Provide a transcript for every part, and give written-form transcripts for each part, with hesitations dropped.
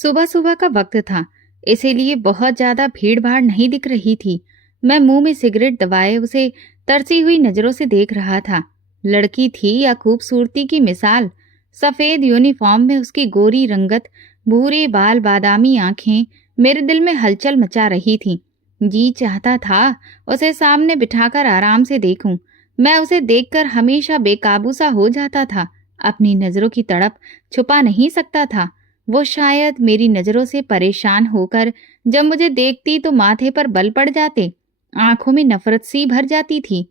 सुबह सुबह का वक्त था, इसीलिए बहुत ज्यादा भीड़ भाड़ नहीं दिख रही थी। मैं मुंह में सिगरेट दबाए उसे तरसी हुई नजरों से देख रहा था। लड़की थी या खूबसूरती की मिसाल। सफेद यूनिफॉर्म में उसकी गोरी रंगत, भूरे बाल, बादामी आंखें मेरे दिल में हलचल मचा रही थी। जी चाहता था उसे सामने बिठाकर आराम से देखूं। मैं उसे देखकर हमेशा बेकाबू सा हो जाता था। अपनी नजरों की तड़प छुपा नहीं सकता था। वो शायद मेरी नजरों से परेशान होकर जब मुझे देखती तो माथे पर बल पड़ जाते, आंखों में नफरत सी भर जाती थी।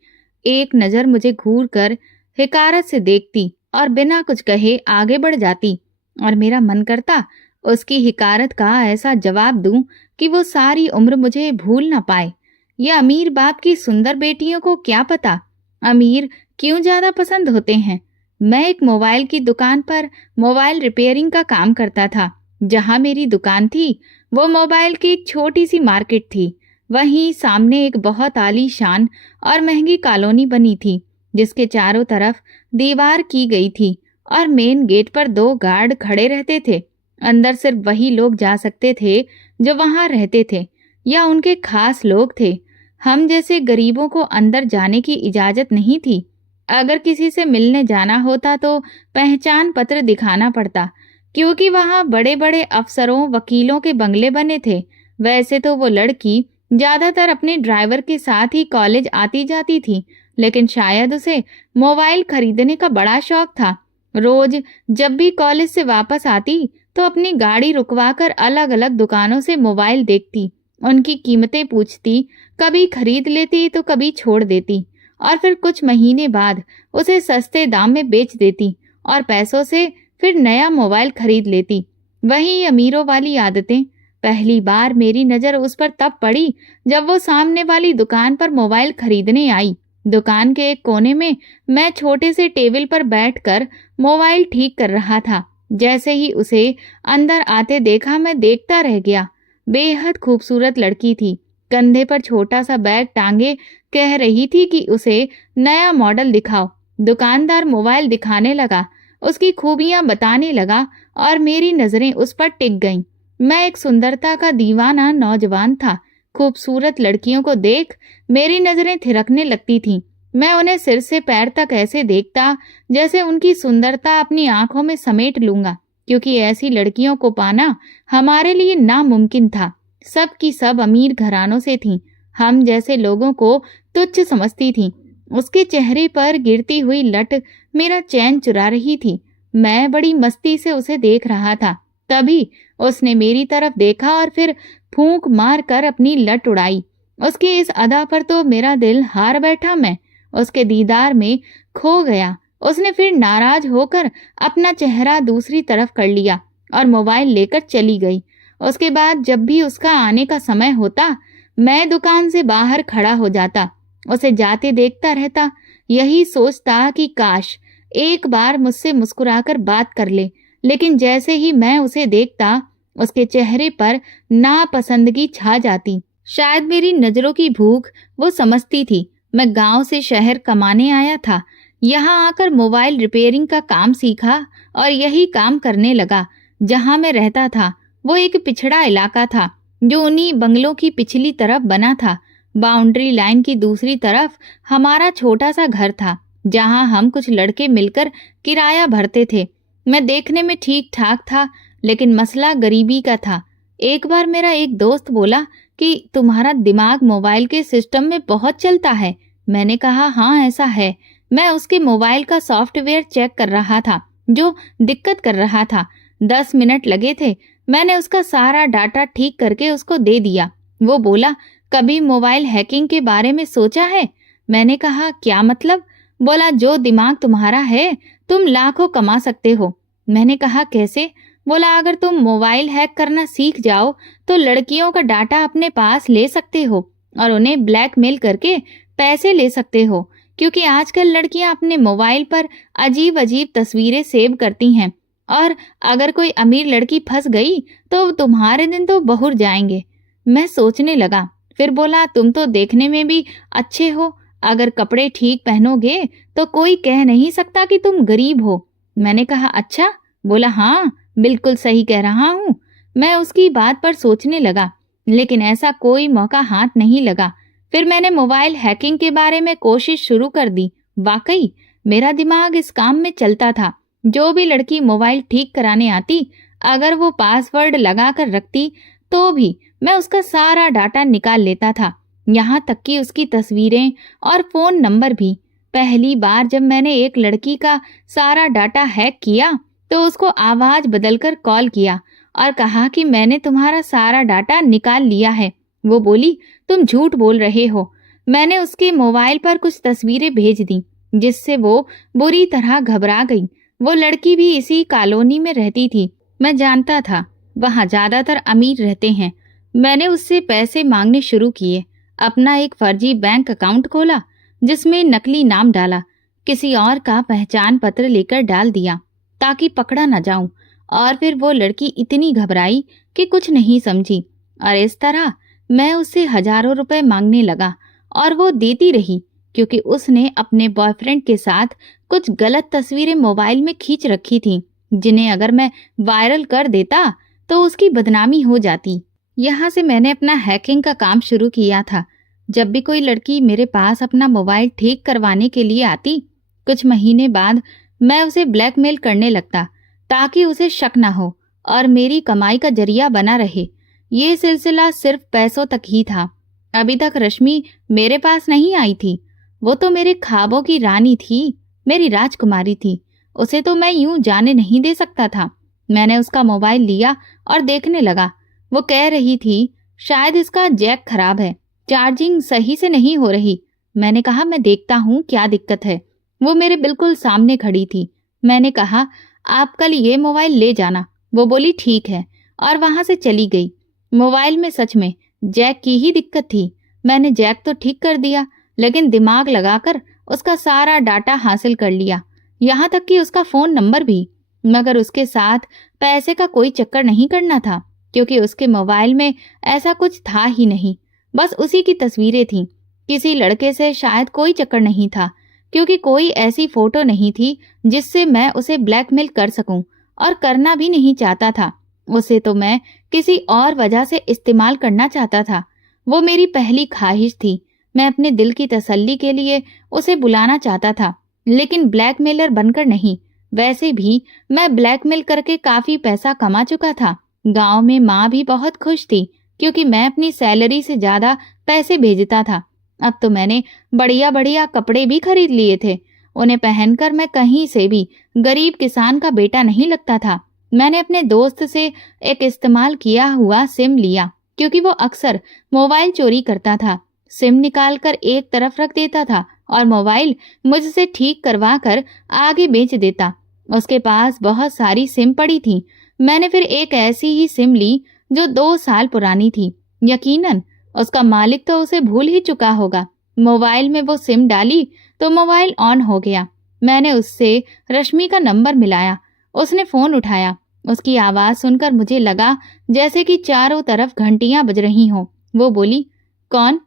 एक नजर मुझे घूर कर हिकारत से देखती और बिना कुछ कहे आगे बढ़ जाती, और मेरा मन करता उसकी हिकारत का ऐसा जवाब दूं कि वो सारी उम्र मुझे भूल ना पाए। यह अमीर बाप की सुंदर बेटियों को क्या पता अमीर क्यों ज्यादा पसंद होते हैं। मैं एक मोबाइल की दुकान पर मोबाइल रिपेयरिंग का काम करता था। जहां मेरी दुकान थी वो मोबाइल की एक छोटी सी मार्केट थी। वहीं सामने एक बहुत आलीशान और महंगी कॉलोनी बनी थी, जिसके चारों तरफ दीवार की गई थी और मेन गेट पर 2 गार्ड खड़े रहते थे। अंदर सिर्फ वही लोग जा सकते थे जो वहां रहते थे या उनके खास लोग थे। हम जैसे गरीबों को अंदर जाने की इजाजत नहीं थी। अगर किसी से मिलने जाना होता तो पहचान पत्र दिखाना पड़ता, क्योंकि वहां बड़े बड़े अफसरों, वकीलों के बंगले बने थे। वैसे तो वो लड़की ज्यादातर अपने ड्राइवर के साथ ही कॉलेज आती जाती थी, लेकिन शायद उसे मोबाइल खरीदने का बड़ा शौक था। रोज जब भी कॉलेज से वापस आती तो अपनी गाड़ी रुकवाकर अलग अलग दुकानों से मोबाइल देखती, उनकी कीमतें पूछती, कभी खरीद लेती तो कभी छोड़ देती, और फिर कुछ महीने बाद उसे सस्ते दाम में बेच देती और पैसों से फिर नया मोबाइल खरीद लेती। वही अमीरों वाली आदतें। पहली बार मेरी नजर उस पर तब पड़ी जब वो सामने वाली दुकान पर मोबाइल खरीदने आई। दुकान के एक कोने में मैं छोटे से टेबल पर बैठकर मोबाइल ठीक कर रहा था। जैसे ही उसे अंदर आते देखा, मैं देखता रह गया। बेहद खूबसूरत लड़की थी, कंधे पर छोटा सा बैग टांगे कह रही थी कि उसे नया मॉडल दिखाओ। दुकानदार मोबाइल दिखाने लगा, उसकी खूबियां बताने लगा और मेरी नजरें उस पर टिक गईं। मैं एक सुंदरता का दीवाना नौजवान था। खूबसूरत लड़कियों को देख मेरी नजरें थिरकने लगती थीं। मैं उन्हें सिर से पैर तक ऐसे देखता जैसे उनकी सुंदरता अपनी आंखों में समेट लूंगा, क्योंकि ऐसी लड़कियों को पाना हमारे लिए नामुमकिन था। सब की सब अमीर घरानों से थीं। हम जैसे लोगों को तुच्छ समझती थीं। उसके चेहरे पर गिरती हुई लट मेरा चैन चुरा रही थी। मैं बड़ी मस्ती से उसे देख रहा था। तभी उसने मेरी तरफ देखा और फिर फूंक मार कर अपनी लट उड़ाई। उसकी इस अदा पर तो मेरा दिल हार बैठा। मैं उसके दीदार में खो गया। उसने फिर नाराज होकर अपना चेहरा दूसरी तरफ कर लिया और मोबाइल लेकर चली गई। उसके बाद जब भी उसका आने का समय होता, मैं दुकान से बाहर खड़ा हो जाता, उसे जाते देखता रहता, यही सोचता कि काश एक बार मुझसे मुस्कुराकर बात कर ले। लेकिन जैसे ही मैं उसे देखता, उसके चेहरे पर नापसंदगी छा जाती। शायद मेरी नजरों की भूख वो समझती थी। मैं गांव से शहर कमाने आया था। यहाँ आकर मोबाइल रिपेयरिंग का काम सीखा और यही काम करने लगा। जहाँ मैं रहता था वो एक पिछड़ा इलाका था, जो उन्हीं बंगलों की पिछली तरफ बना था। बाउंड्री लाइन की दूसरी तरफ हमारा छोटा सा घर था, जहाँ हम कुछ लड़के मिलकर किराया भरते थे। मैं देखने में ठीक ठाक था, लेकिन मसला गरीबी का था। एक बार मेरा एक दोस्त बोला कि तुम्हारा दिमाग मोबाइल के सिस्टम में बहुत चलता है। मैंने कहा हाँ ऐसा है। मैं उसके मोबाइल का सॉफ्टवेयर चेक कर रहा था जो दिक्कत कर रहा था। 10 मिनट लगे थे। मैंने उसका सारा डाटा ठीक करके उसको दे दिया। वो बोला कभी मोबाइल हैकिंग के बारे में सोचा है? मैंने कहा क्या मतलब? बोला जो दिमाग तुम्हारा है तुम लाखों कमा सकते हो। मैंने कहा कैसे? बोला अगर तुम मोबाइल हैक करना सीख जाओ तो लड़कियों का डाटा अपने पास ले सकते हो और उन्हें ब्लैकमेल करके पैसे ले सकते हो, क्योंकि आजकल लड़कियां अपने मोबाइल पर अजीब अजीब तस्वीरें सेव करती हैं, और अगर कोई अमीर लड़की फंस गई तो तुम्हारे दिन तो बहुर जाएंगे। मैं सोचने लगा। फिर बोला तुम तो देखने में भी अच्छे हो, अगर कपड़े ठीक पहनोगे तो कोई कह नहीं सकता कि तुम गरीब हो। मैंने कहा अच्छा? बोला हाँ बिल्कुल सही कह रहा हूँ। मैं उसकी बात पर सोचने लगा, लेकिन ऐसा कोई मौका हाथ नहीं लगा। फिर मैंने मोबाइल हैकिंग के बारे में कोशिश शुरू कर दी। वाकई मेरा दिमाग इस काम में चलता था। जो भी लड़की मोबाइल ठीक कराने आती, अगर वो पासवर्ड लगा कर रखती तो भी मैं उसका सारा डाटा निकाल लेता था, यहाँ तक कि उसकी तस्वीरें और फोन नंबर भी। पहली बार जब मैंने एक लड़की का सारा डाटा हैक किया तो उसको आवाज बदलकर कॉल किया और कहा कि मैंने तुम्हारा सारा डाटा निकाल लिया है। वो बोली, तुम झूठ बोल रहे हो। मैंने उसके मोबाइल पर कुछ तस्वीरें भेज दी, जिससे वो बुरी तरह घबरा गई। वो लड़की भी इसी कॉलोनी में रहती थी। मैं जानता था वहाँ ज्यादातर अमीर रहते हैं। मैंने उससे पैसे मांगने शुरू किए। अपना एक फर्जी बैंक अकाउंट खोला, जिसमें नकली नाम डाला, किसी और का पहचान पत्र लेकर डाल दिया ताकि पकड़ा न जाऊं। और फिर वो लड़की इतनी घबराई कि कुछ नहीं समझी, और इस तरह मैं उससे हजारों रुपए मांगने लगा और वो देती रही, क्योंकि उसने अपने बॉयफ्रेंड के साथ कुछ गलत तस्वीरें मोबाइल में खींच रखी थी, जिन्हें अगर मैं वायरल कर देता तो उसकी बदनामी हो जाती। यहाँ से मैंने अपना हैकिंग का काम शुरू किया था। जब भी कोई लड़की मेरे पास अपना मोबाइल ठीक करवाने के लिए आती, कुछ महीने बाद मैं उसे ब्लैकमेल करने लगता ताकि उसे शक न हो और मेरी कमाई का जरिया बना रहे। ये सिलसिला सिर्फ पैसों तक ही था। अभी तक रश्मि मेरे पास नहीं आई थी। वो तो मेरे ख्वाबों की रानी थी, मेरी राजकुमारी थी। उसे तो मैं यूं जाने नहीं दे सकता था। मैंने उसका मोबाइल लिया और देखने लगा। वो कह रही थी, शायद इसका जैक खराब है, चार्जिंग सही से नहीं हो रही। मैंने कहा, मैं देखता हूँ क्या दिक्कत है। वो मेरे बिल्कुल सामने खड़ी थी। मैंने कहा, आप कल ये मोबाइल ले जाना। वो बोली ठीक है, और वहां से चली गई। मोबाइल में सच में जैक की ही दिक्कत थी। मैंने जैक तो ठीक कर दिया, लेकिन दिमाग लगाकर उसका सारा डाटा हासिल कर लिया, यहाँ तक कि उसका फोन नंबर भी। मगर उसके साथ पैसे का कोई चक्कर नहीं करना था, क्योंकि उसके मोबाइल में ऐसा कुछ था ही नहीं। बस उसी की तस्वीरें थीं। किसी लड़के से शायद कोई चक्कर नहीं था, क्योंकि कोई ऐसी फोटो नहीं थी जिससे मैं उसे ब्लैकमेल कर सकूं, और करना भी नहीं चाहता था। उसे तो मैं किसी और वजह से इस्तेमाल करना चाहता था। वो मेरी पहली ख्वाहिश थी। मैं अपने दिल की तसल्ली के लिए उसे बुलाना चाहता था, लेकिन ब्लैकमेलर बनकर नहीं। वैसे भी मैं ब्लैकमेल करके काफी पैसा कमा चुका था। गांव में माँ भी बहुत खुश थी, क्योंकि मैं अपनी सैलरी से ज्यादा पैसे भेजता था। अब तो मैंने बढ़िया बढ़िया कपड़े भी खरीद लिए थे। उन्हें पहनकर मैं कहीं से भी गरीब किसान का बेटा नहीं लगता था। मैंने अपने दोस्त से एक इस्तेमाल किया हुआ सिम लिया, क्योंकि वो अक्सर मोबाइल चोरी करता था। सिम निकालकर एक तरफ रख देता था और मोबाइल मुझसे ठीक करवा कर आगे बेच देता। उसके पास बहुत सारी सिम पड़ी थी। मैंने फिर एक ऐसी ही सिम ली जो 2 साल पुरानी थी। यकीनन उसका मालिक तो उसे भूल ही चुका होगा। मोबाइल में वो सिम डाली तो मोबाइल ऑन हो गया। मैंने उससे रश्मि का नंबर मिलाया। उसने फोन उठाया। उसकी आवाज सुनकर मुझे लगा जैसे कि चारों तरफ घंटियां बज रही हों। वो बोली, कौन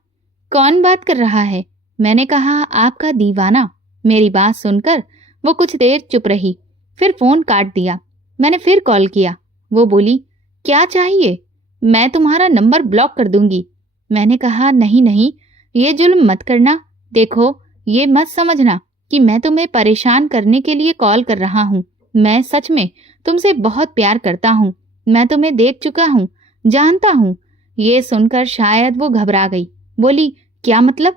कौन बात कर रहा है? मैंने कहा, आपका दीवाना। मेरी बात सुनकर वो कुछ देर चुप रही, फिर फोन काट दिया। मैंने फिर कॉल किया। वो बोली, क्या चाहिए? मैं तुम्हारा नंबर ब्लॉक कर दूंगी। मैंने कहा, नहीं नहीं, ये जुल्म मत करना। देखो, ये मत समझना कि मैं तुम्हें परेशान करने के लिए कॉल कर रहा हूँ। मैं सच में तुमसे बहुत प्यार करता हूँ। मैं तुम्हें देख चुका हूँ, जानता हूँ। ये सुनकर शायद वो घबरा गई। बोली, क्या मतलब?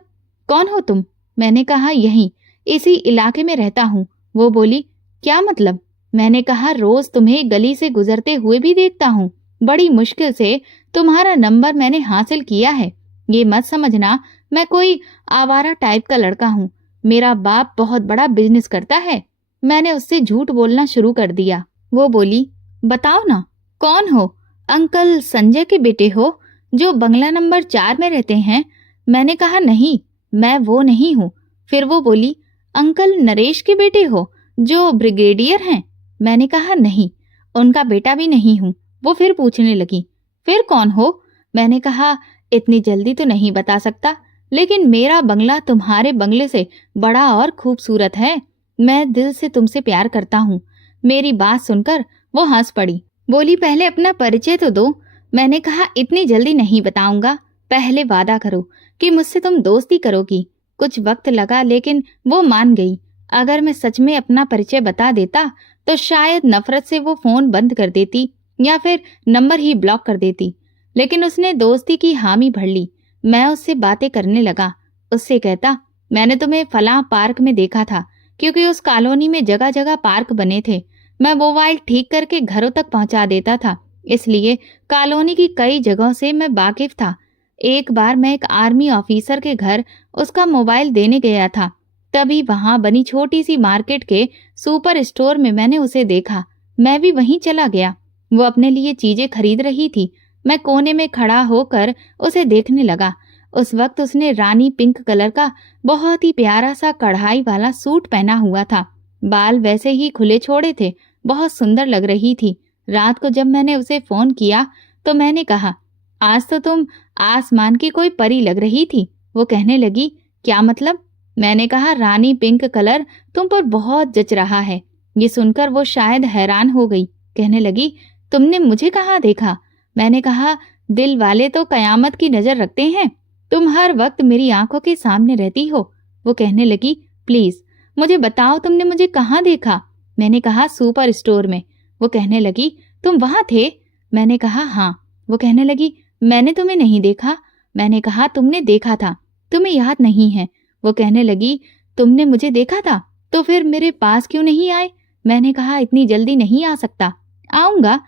कौन हो तुम? मैंने कहा, यहीं इसी इलाके में रहता हूँ। वो बोली, क्या मतलब? मैंने कहा, रोज तुम्हें गली से गुजरते हुए भी देखता हूँ। बड़ी मुश्किल से तुम्हारा नंबर मैंने हासिल किया है। ये मत समझना मैं कोई आवारा टाइप का लड़का हूँ। मेरा बाप बहुत बड़ा बिजनेस करता है। मैंने उससे झूठ बोलना शुरू कर दिया। वो बोली, बताओ ना, कौन हो? अंकल संजय के बेटे हो जो बंगला नंबर 4 में रहते हैं? मैंने कहा, नहीं, मैं वो नहीं हूँ। फिर वो बोली, अंकल नरेश के बेटे हो जो ब्रिगेडियर हैं? मैंने कहा, नहीं, उनका बेटा भी नहीं हूँ। वो फिर पूछने लगी, फिर कौन हो? मैंने कहा, इतनी जल्दी तो नहीं बता सकता, लेकिन मेरा बंगला तुम्हारे बंगले से बड़ा और खूबसूरत है। मैं दिल से तुमसे प्यार करता हूँ। मेरी बात सुनकर वो हंस पड़ी। बोली, पहले अपना परिचय तो दो। मैंने कहा, इतनी जल्दी नहीं बताऊंगा, पहले वादा करो कि मुझसे तुम दोस्ती करोगी। कुछ वक्त लगा लेकिन वो मान गई। अगर मैं सच में अपना परिचय बता देता तो शायद नफरत से वो फोन बंद कर देती या फिर नंबर ही ब्लॉक कर देती, लेकिन उसने दोस्ती की हामी भर ली। मैं उससे बातें करने लगा। उससे कहता, मैंने तुम्हें फलां पार्क में देखा था, क्योंकि उस कॉलोनी में जगह जगह पार्क बने थे। मैं मोबाइल ठीक करके घरों तक पहुंचा देता था, इसलिए कॉलोनी की कई जगहों से मैं वाकिफ था। एक बार मैं एक आर्मी ऑफिसर के घर उसका मोबाइल देने गया था, तभी वहां बनी छोटी सी मार्केट के सुपर स्टोर में मैंने उसे देखा। मैं भी वहीं चला गया। वो अपने लिए चीजें खरीद रही थी। मैं कोने में खड़ा होकर उसे देखने लगा। उस वक्त उसने रानी पिंक कलर का बहुत ही प्यारा सा कढ़ाई वाला सूट पहना हुआ था। बाल वैसे ही खुले छोड़े थे। बहुत सुंदर लग रही थी। रात को जब मैंने उसे फोन किया तो मैंने कहा, आज तो तुम आसमान की कोई परी लग रही थी। वो कहने लगी, क्या मतलब? मैंने कहा, रानी पिंक कलर तुम पर बहुत जच रहा है। ये सुनकर वो शायद हैरान हो गई। कहने लगी, तुमने मुझे कहाँ देखा? मैंने कहा, दिल वाले तो कयामत की नजर रखते हैं। तुम हर वक्त मेरी आंखों के सामने रहती हो। वो कहने लगी, प्लीज मुझे बताओ, तुमने मुझे कहाँ देखा? मैंने कहा, सुपर स्टोर में। वो कहने लगी, तुम वहां थे? मैंने कहा, हाँ। वो कहने लगी, मैंने तुम्हें नहीं देखा। मैंने कहा, तुमने देखा था, तुम्हें याद नहीं है। वो कहने लगी, तुमने मुझे देखा था तो फिर मेरे पास क्यों नहीं आए? मैंने कहा, इतनी जल्दी नहीं आ सकता, आऊंगा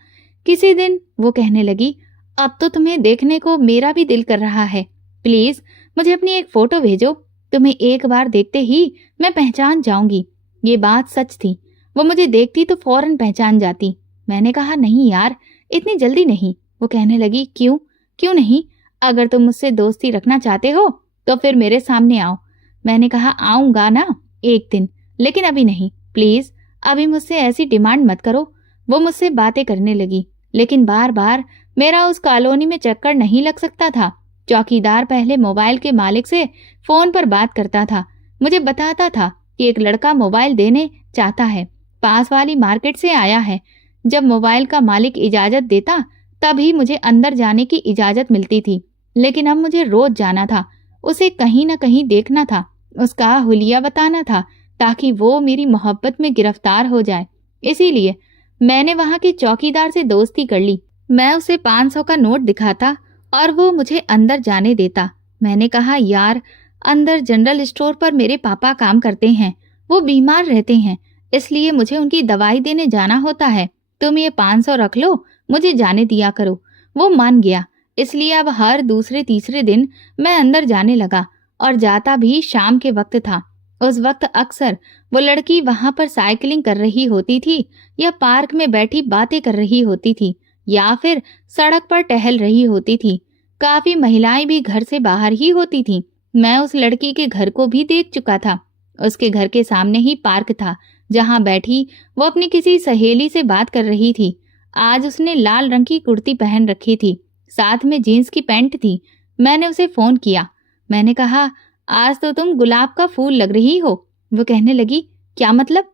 किसी दिन। वो कहने लगी, अब तो तुम्हें देखने को मेरा भी दिल कर रहा है। प्लीज मुझे अपनी एक फोटो भेजो। तुम्हें एक बार देखते ही मैं पहचान जाऊंगी। ये बात सच थी। वो मुझे देखती तो फौरन पहचान जाती। मैंने कहा, नहीं यार, इतनी जल्दी नहीं। वो कहने लगी, क्यों? क्यों नहीं? अगर तुम मुझसे दोस्ती रखना चाहते हो तो फिर मेरे सामने आओ। मैंने कहा, आऊंगा ना एक दिन, लेकिन अभी नहीं। प्लीज अभी मुझसे ऐसी डिमांड मत करो। वो मुझसे बातें करने लगी, लेकिन बार बार मेरा उस कॉलोनी में चक्कर नहीं लग सकता था। चौकीदार पहले मोबाइल के मालिक से फोन पर बात करता था। मुझे बताता था कि एक लड़का मोबाइल देने चाहता है, पास वाली मार्केट से आया है। जब मोबाइल का मालिक इजाजत देता तभी मुझे अंदर जाने की इजाजत मिलती थी, लेकिन अब मुझे रोज जाना था। उसे कहीं न कहीं देखना था, उसका हुलिया बताना था, ताकि वो मेरी मोहब्बत में गिरफ्तार हो जाए। इसीलिए मैंने वहां के चौकीदार से दोस्ती कर ली। मैं उसे 500 का नोट दिखाता और वो मुझे अंदर जाने देता। मैंने कहा, यार, अंदर जनरल स्टोर पर मेरे पापा काम करते हैं, वो बीमार रहते हैं, इसलिए मुझे उनकी दवाई देने जाना होता है। तुम ये 500 रख लो, मुझे जाने दिया करो। वो मान गया, इसलिए अब हर दूसरे तीसरे दिन मैं अंदर जाने लगा और जाता भी शाम के वक्त था। उस वक्त अक्सर वो लड़की वहां पर साइकिलिंग कर रही होती थी या पार्क में बैठी बातें कर रही होती थी या फिर सड़क पर टहल रही होती थी। काफी महिलाएं भी घर से बाहर ही होती थीं। मैं उस लड़की के घर को भी देख चुका था। उसके घर के सामने ही पार्क था, जहां बैठी वो अपनी किसी सहेली से बात कर रही थी। आज उसने लाल रंग की कुर्ती पहन रखी थी, साथ में जीन्स की पैंट थी। मैंने उसे फोन किया। मैंने कहा, आज तो तुम गुलाब का फूल लग रही हो। वो कहने लगी, क्या मतलब?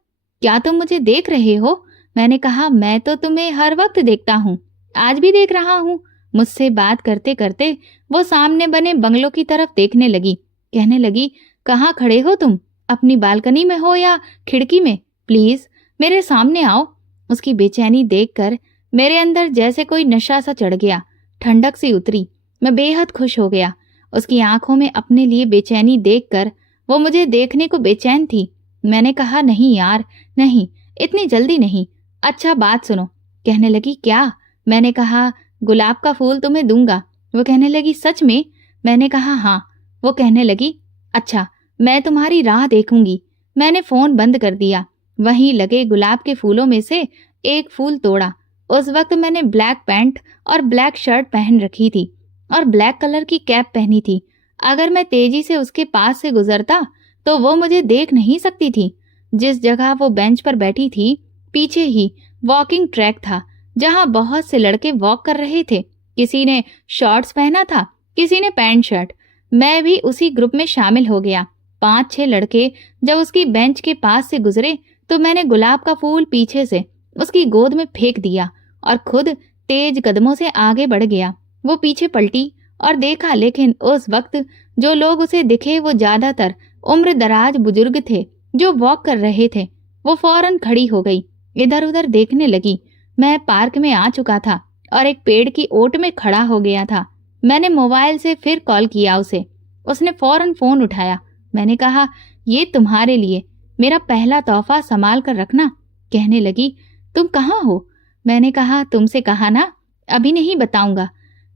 क्या तुम मुझे देख रहे हो? मैंने कहा, मैं तो तुम्हें हर वक्त देखता हूँ, आज भी देख रहा हूँ। मुझसे बात करते करते वो सामने बने बंगलों की तरफ देखने लगी। कहने लगी, कहाँ खड़े हो तुम? अपनी बालकनी में हो या खिड़की में? प्लीज मेरे सामने आओ। उसकी बेचैनी देखकर मेरे अंदर जैसे कोई नशा सा चढ़ गया, ठंडक सी उतरी। मैं बेहद खुश हो गया। उसकी आंखों में अपने लिए बेचैनी देखकर वो मुझे देखने को बेचैन थी। मैंने कहा, नहीं यार, नहीं, इतनी जल्दी नहीं। अच्छा बात सुनो। कहने लगी, क्या? मैंने कहा, गुलाब का फूल तुम्हें दूंगा। वो कहने लगी, सच में? मैंने कहा, हाँ। वो कहने लगी, अच्छा, मैं तुम्हारी राह देखूंगी। मैंने फोन बंद कर दिया। वहीं लगे गुलाब के फूलों में से एक फूल तोड़ा। उस वक्त मैंने ब्लैक पैंट और ब्लैक शर्ट पहन रखी थी और ब्लैक कलर की कैप पहनी थी। अगर मैं तेजी से उसके पास से गुजरता तो वो मुझे देख नहीं सकती थी। जिस जगह वो बेंच पर बैठी थी, पीछे ही वॉकिंग ट्रैक था, जहां बहुत से लड़के वॉक कर रहे थे। किसी ने शॉर्ट्स पहना था, किसी ने पैंट शर्ट। मैं भी उसी ग्रुप में शामिल हो गया। 5-6 लड़के जब उसकी बेंच के पास से गुजरे तो मैंने गुलाब का फूल पीछे से उसकी गोद में फेंक दिया और खुद तेज कदमों से आगे बढ़ गया। वो पीछे पलटी और देखा, लेकिन उस वक्त जो लोग उसे दिखे वो ज्यादातर उम्र दराज बुजुर्ग थे जो वॉक कर रहे थे। वो फौरन खड़ी हो गई, इधर उधर देखने लगी। मैं पार्क में आ चुका था और एक पेड़ की ओट में खड़ा हो गया था। मैंने मोबाइल से फिर कॉल किया उसे। उसने फौरन फोन उठाया। मैंने कहा, ये तुम्हारे लिए, मेरा पहला तोहफा संभाल कर रखना। कहने लगी, तुम कहाँ हो? मैंने कहा, तुमसे कहा ना, अभी नहीं बताऊंगा।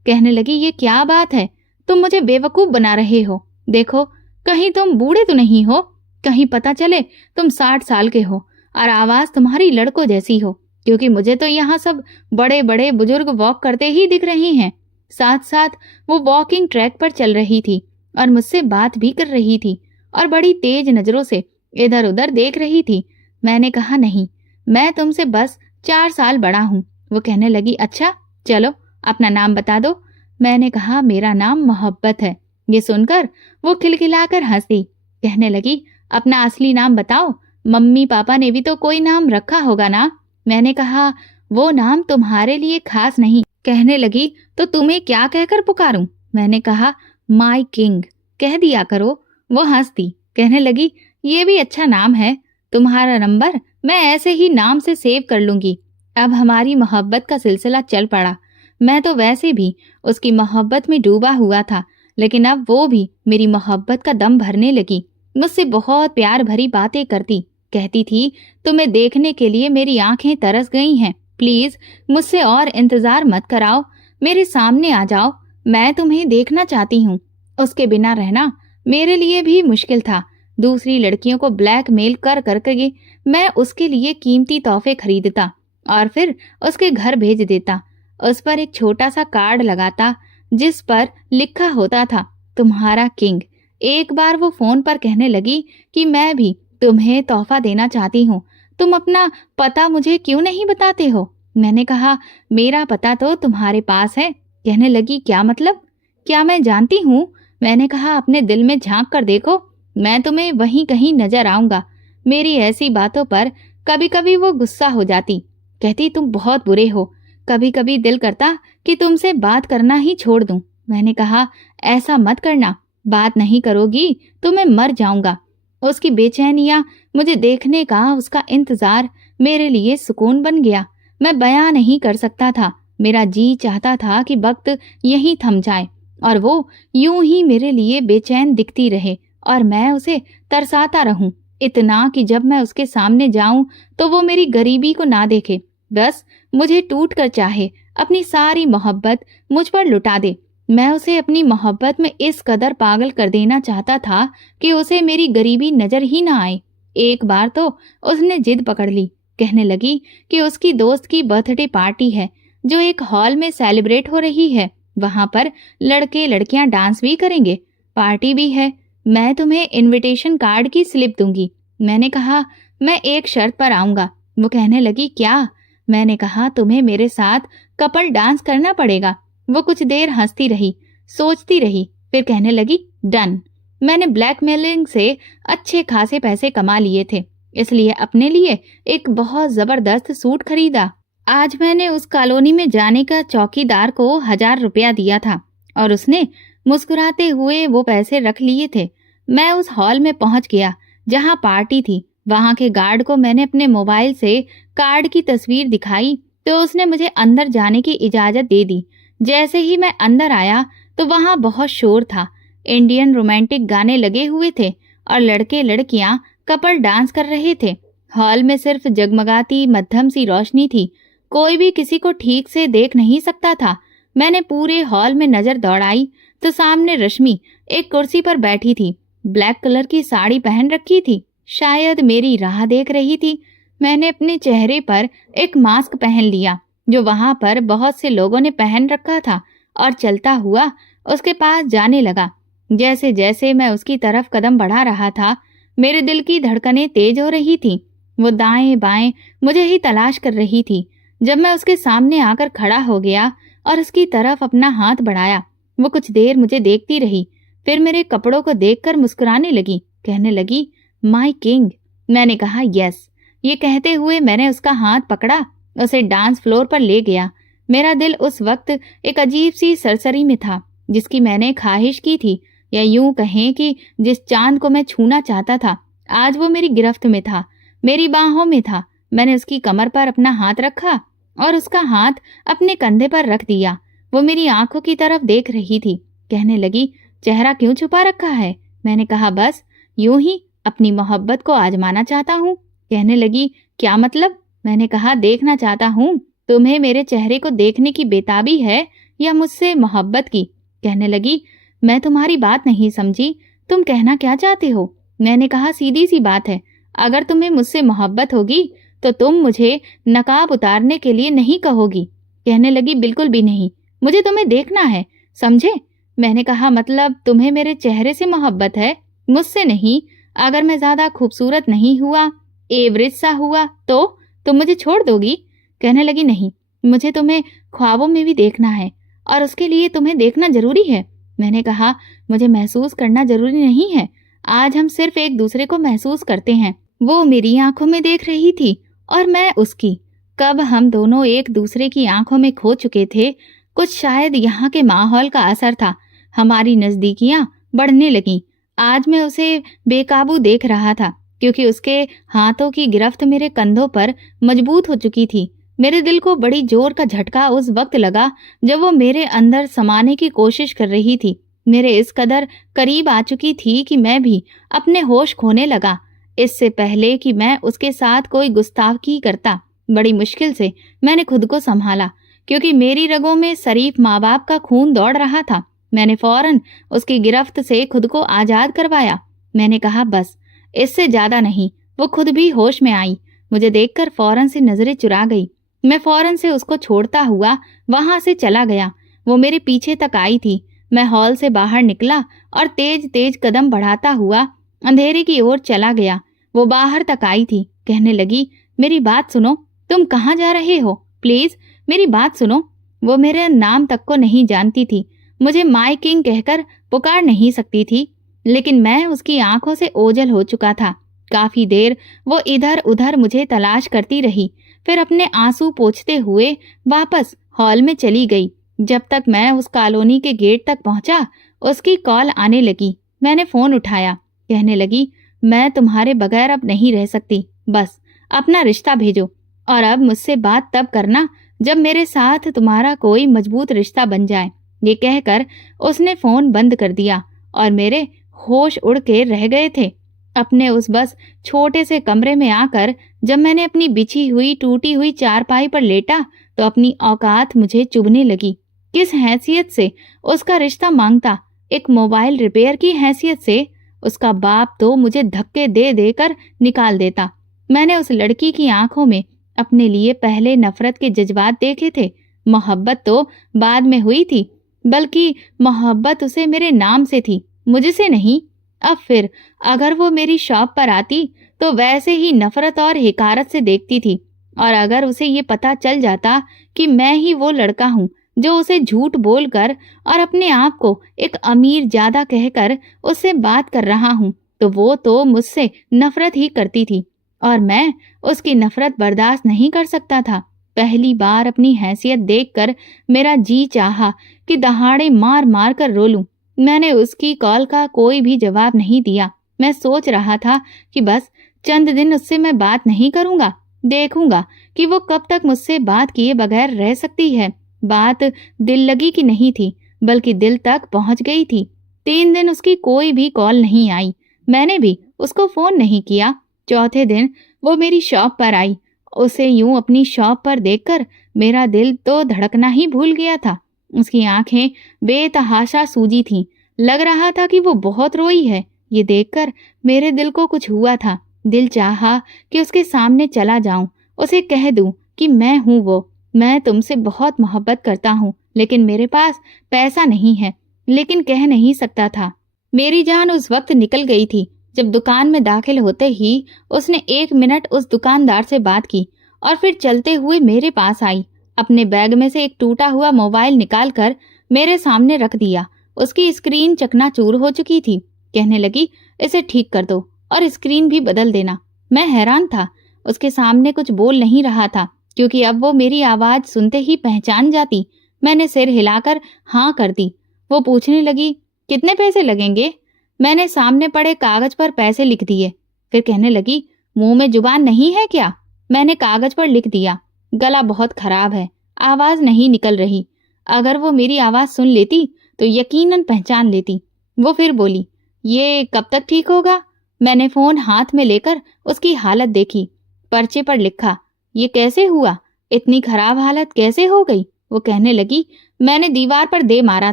कहने लगी, ये क्या बात है, तुम मुझे बेवकूफ बना रहे हो। देखो, कहीं तुम बूढ़े तो नहीं हो? कहीं पता चले तुम 60 साल के हो और आवाज तुम्हारी लड़कों जैसी हो, क्योंकि मुझे तो यहाँ सब बड़े बड़े बुजुर्ग वॉक करते ही दिख रहे हैं। साथ साथ वो वॉकिंग ट्रैक पर चल रही थी और मुझसे बात भी कर रही थी और बड़ी तेज नजरों से इधर उधर देख रही थी। मैंने कहा, नहीं, मैं तुमसे बस 4 साल बड़ा हूँ। वो कहने लगी, अच्छा चलो अपना नाम बता दो। मैंने कहा, मेरा नाम मोहब्बत है। ये सुनकर वो खिलखिलाकर हंसी। कहने लगी, अपना असली नाम बताओ, मम्मी पापा ने भी तो कोई नाम रखा होगा ना? मैंने कहा, वो नाम तुम्हारे लिए खास नहीं। कहने लगी, तो तुम्हें क्या कहकर पुकारूं? मैंने कहा, माई किंग कह दिया करो। वो हंस दी। कहने लगी, ये भी अच्छा नाम है। तुम्हारा नंबर मैं ऐसे ही नाम से सेव कर लूंगी। अब हमारी मोहब्बत का सिलसिला चल पड़ा। मैं तो वैसे भी उसकी मोहब्बत में डूबा हुआ था, लेकिन अब वो भी मेरी मोहब्बत का दम भरने लगी। मुझसे बहुत प्यार भरी बातें करती। कहती थी, तुम्हें देखने के लिए मेरी आंखें तरस गई हैं। प्लीज मुझसे और इंतजार मत कराओ, मेरे सामने आ जाओ, मैं तुम्हें देखना चाहती हूँ। उसके बिना रहना मेरे लिए भी मुश्किल था। दूसरी लड़कियों को ब्लैकमेल कर करके मैं उसके लिए कीमती तोहफे खरीदता और फिर उसके घर भेज देता। उस पर एक छोटा सा कार्ड लगाता जिस पर लिखा होता था, तुम्हारा किंग। एक बार वो फोन पर कहने लगी कि मैं भी तुम्हें तोहफा देना चाहती हूँ, तुम अपना पता मुझे क्यों नहीं बताते हो? मैंने कहा, मेरा पता तो तुम्हारे पास है। कहने लगी, क्या मतलब? क्या मैं जानती हूँ? मैंने कहा, अपने दिल में झांक कर देखो, मैं तुम्हें वहीं कहीं नजर आऊंगा। मेरी ऐसी बातों पर कभी कभी वो गुस्सा हो जाती। कहती, तुम बहुत बुरे हो, कभी कभी दिल करता कि तुमसे बात करना ही छोड़ दूं। मैंने कहा, ऐसा मत करना, बात नहीं करोगी तो मैं मर जाऊंगा। उसकी बेचैनियां, मुझे देखने का उसका इंतजार मेरे लिए सुकून बन गया। मैं बयां नहीं कर सकता था। मेरा जी चाहता था कि वक्त यहीं थम जाए और वो यूं ही मेरे लिए बेचैन दिखती रहे और मैं उसे तरसाता रहूं, इतना कि जब मैं उसके सामने जाऊं तो वो मेरी गरीबी को ना देखे, बस मुझे टूट कर चाहे, अपनी सारी मोहब्बत मुझ पर लुटा दे। मैं उसे अपनी मोहब्बत में इस कदर पागल कर देना चाहता था कि उसे मेरी गरीबी नजर ही ना आए। एक बार तो उसने जिद पकड़ ली। कहने लगी कि उसकी दोस्त की बर्थडे पार्टी है जो एक हॉल में सेलिब्रेट हो रही है। वहां पर लड़के लड़कियां डांस भी करेंगे, पार्टी भी है। मैं तुम्हें इनविटेशन कार्ड की स्लिप दूंगी। मैंने कहा, मैं एक शर्त पर आऊंगा। वो कहने लगी, क्या? मैंने कहा, तुम्हें मेरे साथ कपल डांस करना पड़ेगा। वो कुछ देर हंसती रही, सोचती रही, फिर कहने लगी, डन। मैंने ब्लैकमेलिंग से अच्छे खासे पैसे कमा लिए थे, इसलिए अपने लिए एक बहुत जबरदस्त सूट खरीदा। आज मैंने उस कॉलोनी में जाने का चौकीदार को 1000 रुपया दिया था और उसने मुस्कुराते हुए वो पैसे रख लिए थे। मैं उस हॉल में पहुंच गया जहां पार्टी थी। वहां के गार्ड को मैंने अपने मोबाइल से कार्ड की तस्वीर दिखाई तो उसने मुझे अंदर जाने की इजाजत दे दी। जैसे ही मैं अंदर आया तो वहां बहुत शोर था। इंडियन रोमांटिक गाने लगे हुए थे और लड़के लड़कियां कपल डांस कर रहे थे। हॉल में सिर्फ जगमगाती मध्यम सी रोशनी थी, कोई भी किसी को ठीक से देख नहीं सकता था। मैंने पूरे हॉल में नजर दौड़ाई तो सामने रश्मि एक कुर्सी पर बैठी थी, ब्लैक कलर की साड़ी पहन रखी थी, शायद मेरी राह देख रही थी। मैंने अपने चेहरे पर एक मास्क पहन लिया जो वहां पर बहुत से लोगों ने पहन रखा था और चलता हुआ उसके पास जाने लगा। जैसे जैसे मैं उसकी तरफ कदम बढ़ा रहा था, मेरे दिल की धड़कनें तेज हो रही थी। वो दाएं बाएं मुझे ही तलाश कर रही थी। जब मैं उसके सामने आकर खड़ा हो गया और उसकी तरफ अपना हाथ बढ़ाया, वो कुछ देर मुझे देखती रही, फिर मेरे कपड़ों को देखकर मुस्कुराने लगी। कहने लगी, माय किंग। मैंने कहा, यस। ये कहते हुए मैंने उसका हाथ पकड़ा उसे डांस फ्लोर पर ले गया। मेरा दिल उस वक्त एक अजीब सी सरसरी में था, जिसकी मैंने ख्वाहिश की थी, या यूं कहें कि जिस चांद को मैं छूना चाहता था, आज वो मेरी गिरफ्त में था, मेरी बाहों में था। मैंने उसकी कमर पर अपना हाथ रखा और उसका हाथ अपने कंधे पर रख दिया। वो मेरी आंखों की तरफ देख रही थी। कहने लगी, चेहरा क्यों छुपा रखा है? मैंने कहा, बस यूं ही अपनी मोहब्बत को आजमाना चाहता हूँ। कहने लगी, क्या मतलब? मैंने कहा, देखना चाहता हूँ तुम्हें मेरे चेहरे को देखने की बेताबी है या मुझसे मोहब्बत की। कहने लगी, मैं तुम्हारी बात नहीं समझी, तुम कहना क्या चाहते हो? मैंने कहा, सीधी सी बात है, अगर तुम्हें मुझसे मोहब्बत होगी तो तुम मुझे नकाब उतारने के लिए नहीं कहोगी। कहने लगी, बिल्कुल भी नहीं, मुझे तुम्हें देखना है, समझे? मैंने कहा, मतलब तुम्हें मेरे चेहरे से मोहब्बत है, मुझसे नहीं? अगर मैं ज्यादा खूबसूरत नहीं हुआ, एवरेज सा हुआ, तो तुम मुझे छोड़ दोगी? कहने लगी, नहीं, मुझे तुम्हें ख्वाबों में भी देखना है और उसके लिए तुम्हें देखना जरूरी है। मैंने कहा, मुझे महसूस करना जरूरी नहीं है, आज हम सिर्फ एक दूसरे को महसूस करते हैं। वो मेरी आंखों में देख रही थी और मैं उसकी। कब हम दोनों एक दूसरे की आंखों में खो चुके थे। कुछ शायद यहाँ के माहौल का असर था, हमारी नजदीकियां बढ़ने लगीं। आज मैं उसे बेकाबू देख रहा था, क्योंकि उसके हाथों की गिरफ्त मेरे कंधों पर मजबूत हो चुकी थी। मेरे दिल को बड़ी जोर का झटका उस वक्त लगा जब वो मेरे अंदर समाने की कोशिश कर रही थी। मेरे इस कदर करीब आ चुकी थी कि मैं भी अपने होश खोने लगा। इससे पहले कि मैं उसके साथ कोई गुस्ताखी करता, बड़ी मुश्किल से मैंने खुद को संभाला, क्योंकि मेरी रगों में शरीफ माँ बाप का खून दौड़ रहा था। मैंने फौरन उसकी गिरफ्त से खुद को आजाद करवाया। मैंने कहा, बस इससे ज्यादा नहीं। वो खुद भी होश में आई, मुझे देखकर फौरन से नजरें चुरा गई। मैं फौरन से उसको छोड़ता हुआ वहां से चला गया। वो मेरे पीछे तक आई थी। मैं हॉल से बाहर निकला और तेज तेज कदम बढ़ाता हुआ अंधेरे की ओर चला गया। वो बाहर तक आई थी। कहने लगी, मेरी बात सुनो, तुम कहाँ जा रहे हो? प्लीज मेरी बात सुनो। वो मेरे नाम तक को नहीं जानती थी, मुझे माय किंग कहकर पुकार नहीं सकती थी, लेकिन मैं उसकी आंखों से ओझल हो चुका था। काफी देर वो इधर उधर मुझे तलाश करती रही, फिर अपने आंसू पोंछते हुए वापस हॉल में चली गई। जब तक मैं उस कॉलोनी के गेट तक पहुंचा, उसकी कॉल आने लगी। मैंने फोन उठाया। कहने लगी, मैं तुम्हारे बगैर अब नहीं रह सकती, बस अपना रिश्ता भेजो, और अब मुझसे बात तब करना जब मेरे साथ तुम्हारा कोई मजबूत रिश्ता बन जाए। ये कहकर उसने फोन बंद कर दिया और मेरे होश उड़ के रह गए थे। अपने उस बस छोटे से कमरे में आकर जब मैंने अपनी बिछी हुई टूटी हुई चारपाई पर लेटा, तो अपनी औकात मुझे चुभने लगी। किस हैसियत से उसका रिश्ता मांगता? एक मोबाइल रिपेयर की हैसियत से। उसका बाप तो मुझे धक्के दे देकर निकाल देता। मैंने उस लड़की की आंखों में अपने लिए पहले नफरत के जज्बात देखे थे। मोहब्बत तो बाद में हुई थी, बल्कि मोहब्बत उसे मेरे नाम से थी, मुझसे नहीं। अब फिर अगर वो मेरी शॉप पर आती तो वैसे ही नफरत और हिकारत से देखती थी, और अगर उसे ये पता चल जाता कि मैं ही वो लड़का हूँ जो उसे झूठ बोलकर और अपने आप को एक अमीर ज्यादा कहकर उससे बात कर रहा हूँ, तो वो तो मुझसे नफरत ही करती थी और मैं उसकी नफरत बर्दाश्त नहीं कर सकता था। पहली बार अपनी हैसियत देखकर मेरा जी चाहा कि दहाड़े मार मार कर रो लूं। मैंने उसकी कॉल का कोई भी जवाब नहीं दिया। मैं सोच रहा था कि बस चंद दिन उससे मैं बात नहीं करूंगा, देखूंगा कि वो कब तक मुझसे बात किए बगैर रह सकती है। बात दिल लगी की नहीं थी, बल्कि दिल तक पहुंच गई थी। 3 दिन उसकी कोई भी कॉल नहीं आई, मैंने भी उसको फोन नहीं किया। चौथे दिन वो मेरी शॉप पर आई। उसे यूं अपनी शॉप पर देखकर मेरा दिल तो धड़कना ही भूल गया था। उसकी आंखें बेतहाशा सूजी थीं। लग रहा था कि वो बहुत रोई है। ये देखकर मेरे दिल को कुछ हुआ था। दिल चाहा कि उसके सामने चला जाऊं, उसे कह दूं कि मैं हूं वो, मैं तुमसे बहुत मोहब्बत करता हूं, लेकिन मेरे पास पैसा नहीं है, लेकिन कह नहीं सकता था। मेरी जान उस वक्त निकल गई थी जब दुकान में दाखिल होते ही उसने 1 मिनट उस दुकानदार से बात की और फिर चलते हुए मेरे पास आई। अपने बैग में से एक टूटा हुआ मोबाइल निकालकर मेरे सामने रख दिया। उसकी स्क्रीन चकनाचूर हो चुकी थी। कहने लगी, इसे ठीक कर दो और स्क्रीन भी बदल देना। मैं हैरान था, उसके सामने कुछ बोल नहीं रहा था, क्योंकि अब वो मेरी आवाज सुनते ही पहचान जाती। मैंने सिर हिलाकर हाँ कर दी। वो पूछने लगी, कितने पैसे लगेंगे? मैंने सामने पड़े कागज पर पैसे लिख दिए। फिर कहने लगी, मुंह में जुबान नहीं है क्या? मैंने कागज पर लिख दिया। गला बहुत खराब है, आवाज नहीं निकल रही। अगर वो मेरी आवाज सुन लेती तो यकीनन पहचान लेती। वो फिर बोली, ये कब तक ठीक होगा? मैंने फोन हाथ में लेकर उसकी हालत देखी। पर्चे पर लिखा, ये कैसे हुआ? इतनी खराब हालत कैसे हो गई? वो कहने लगी, मैंने दीवार पर दे मारा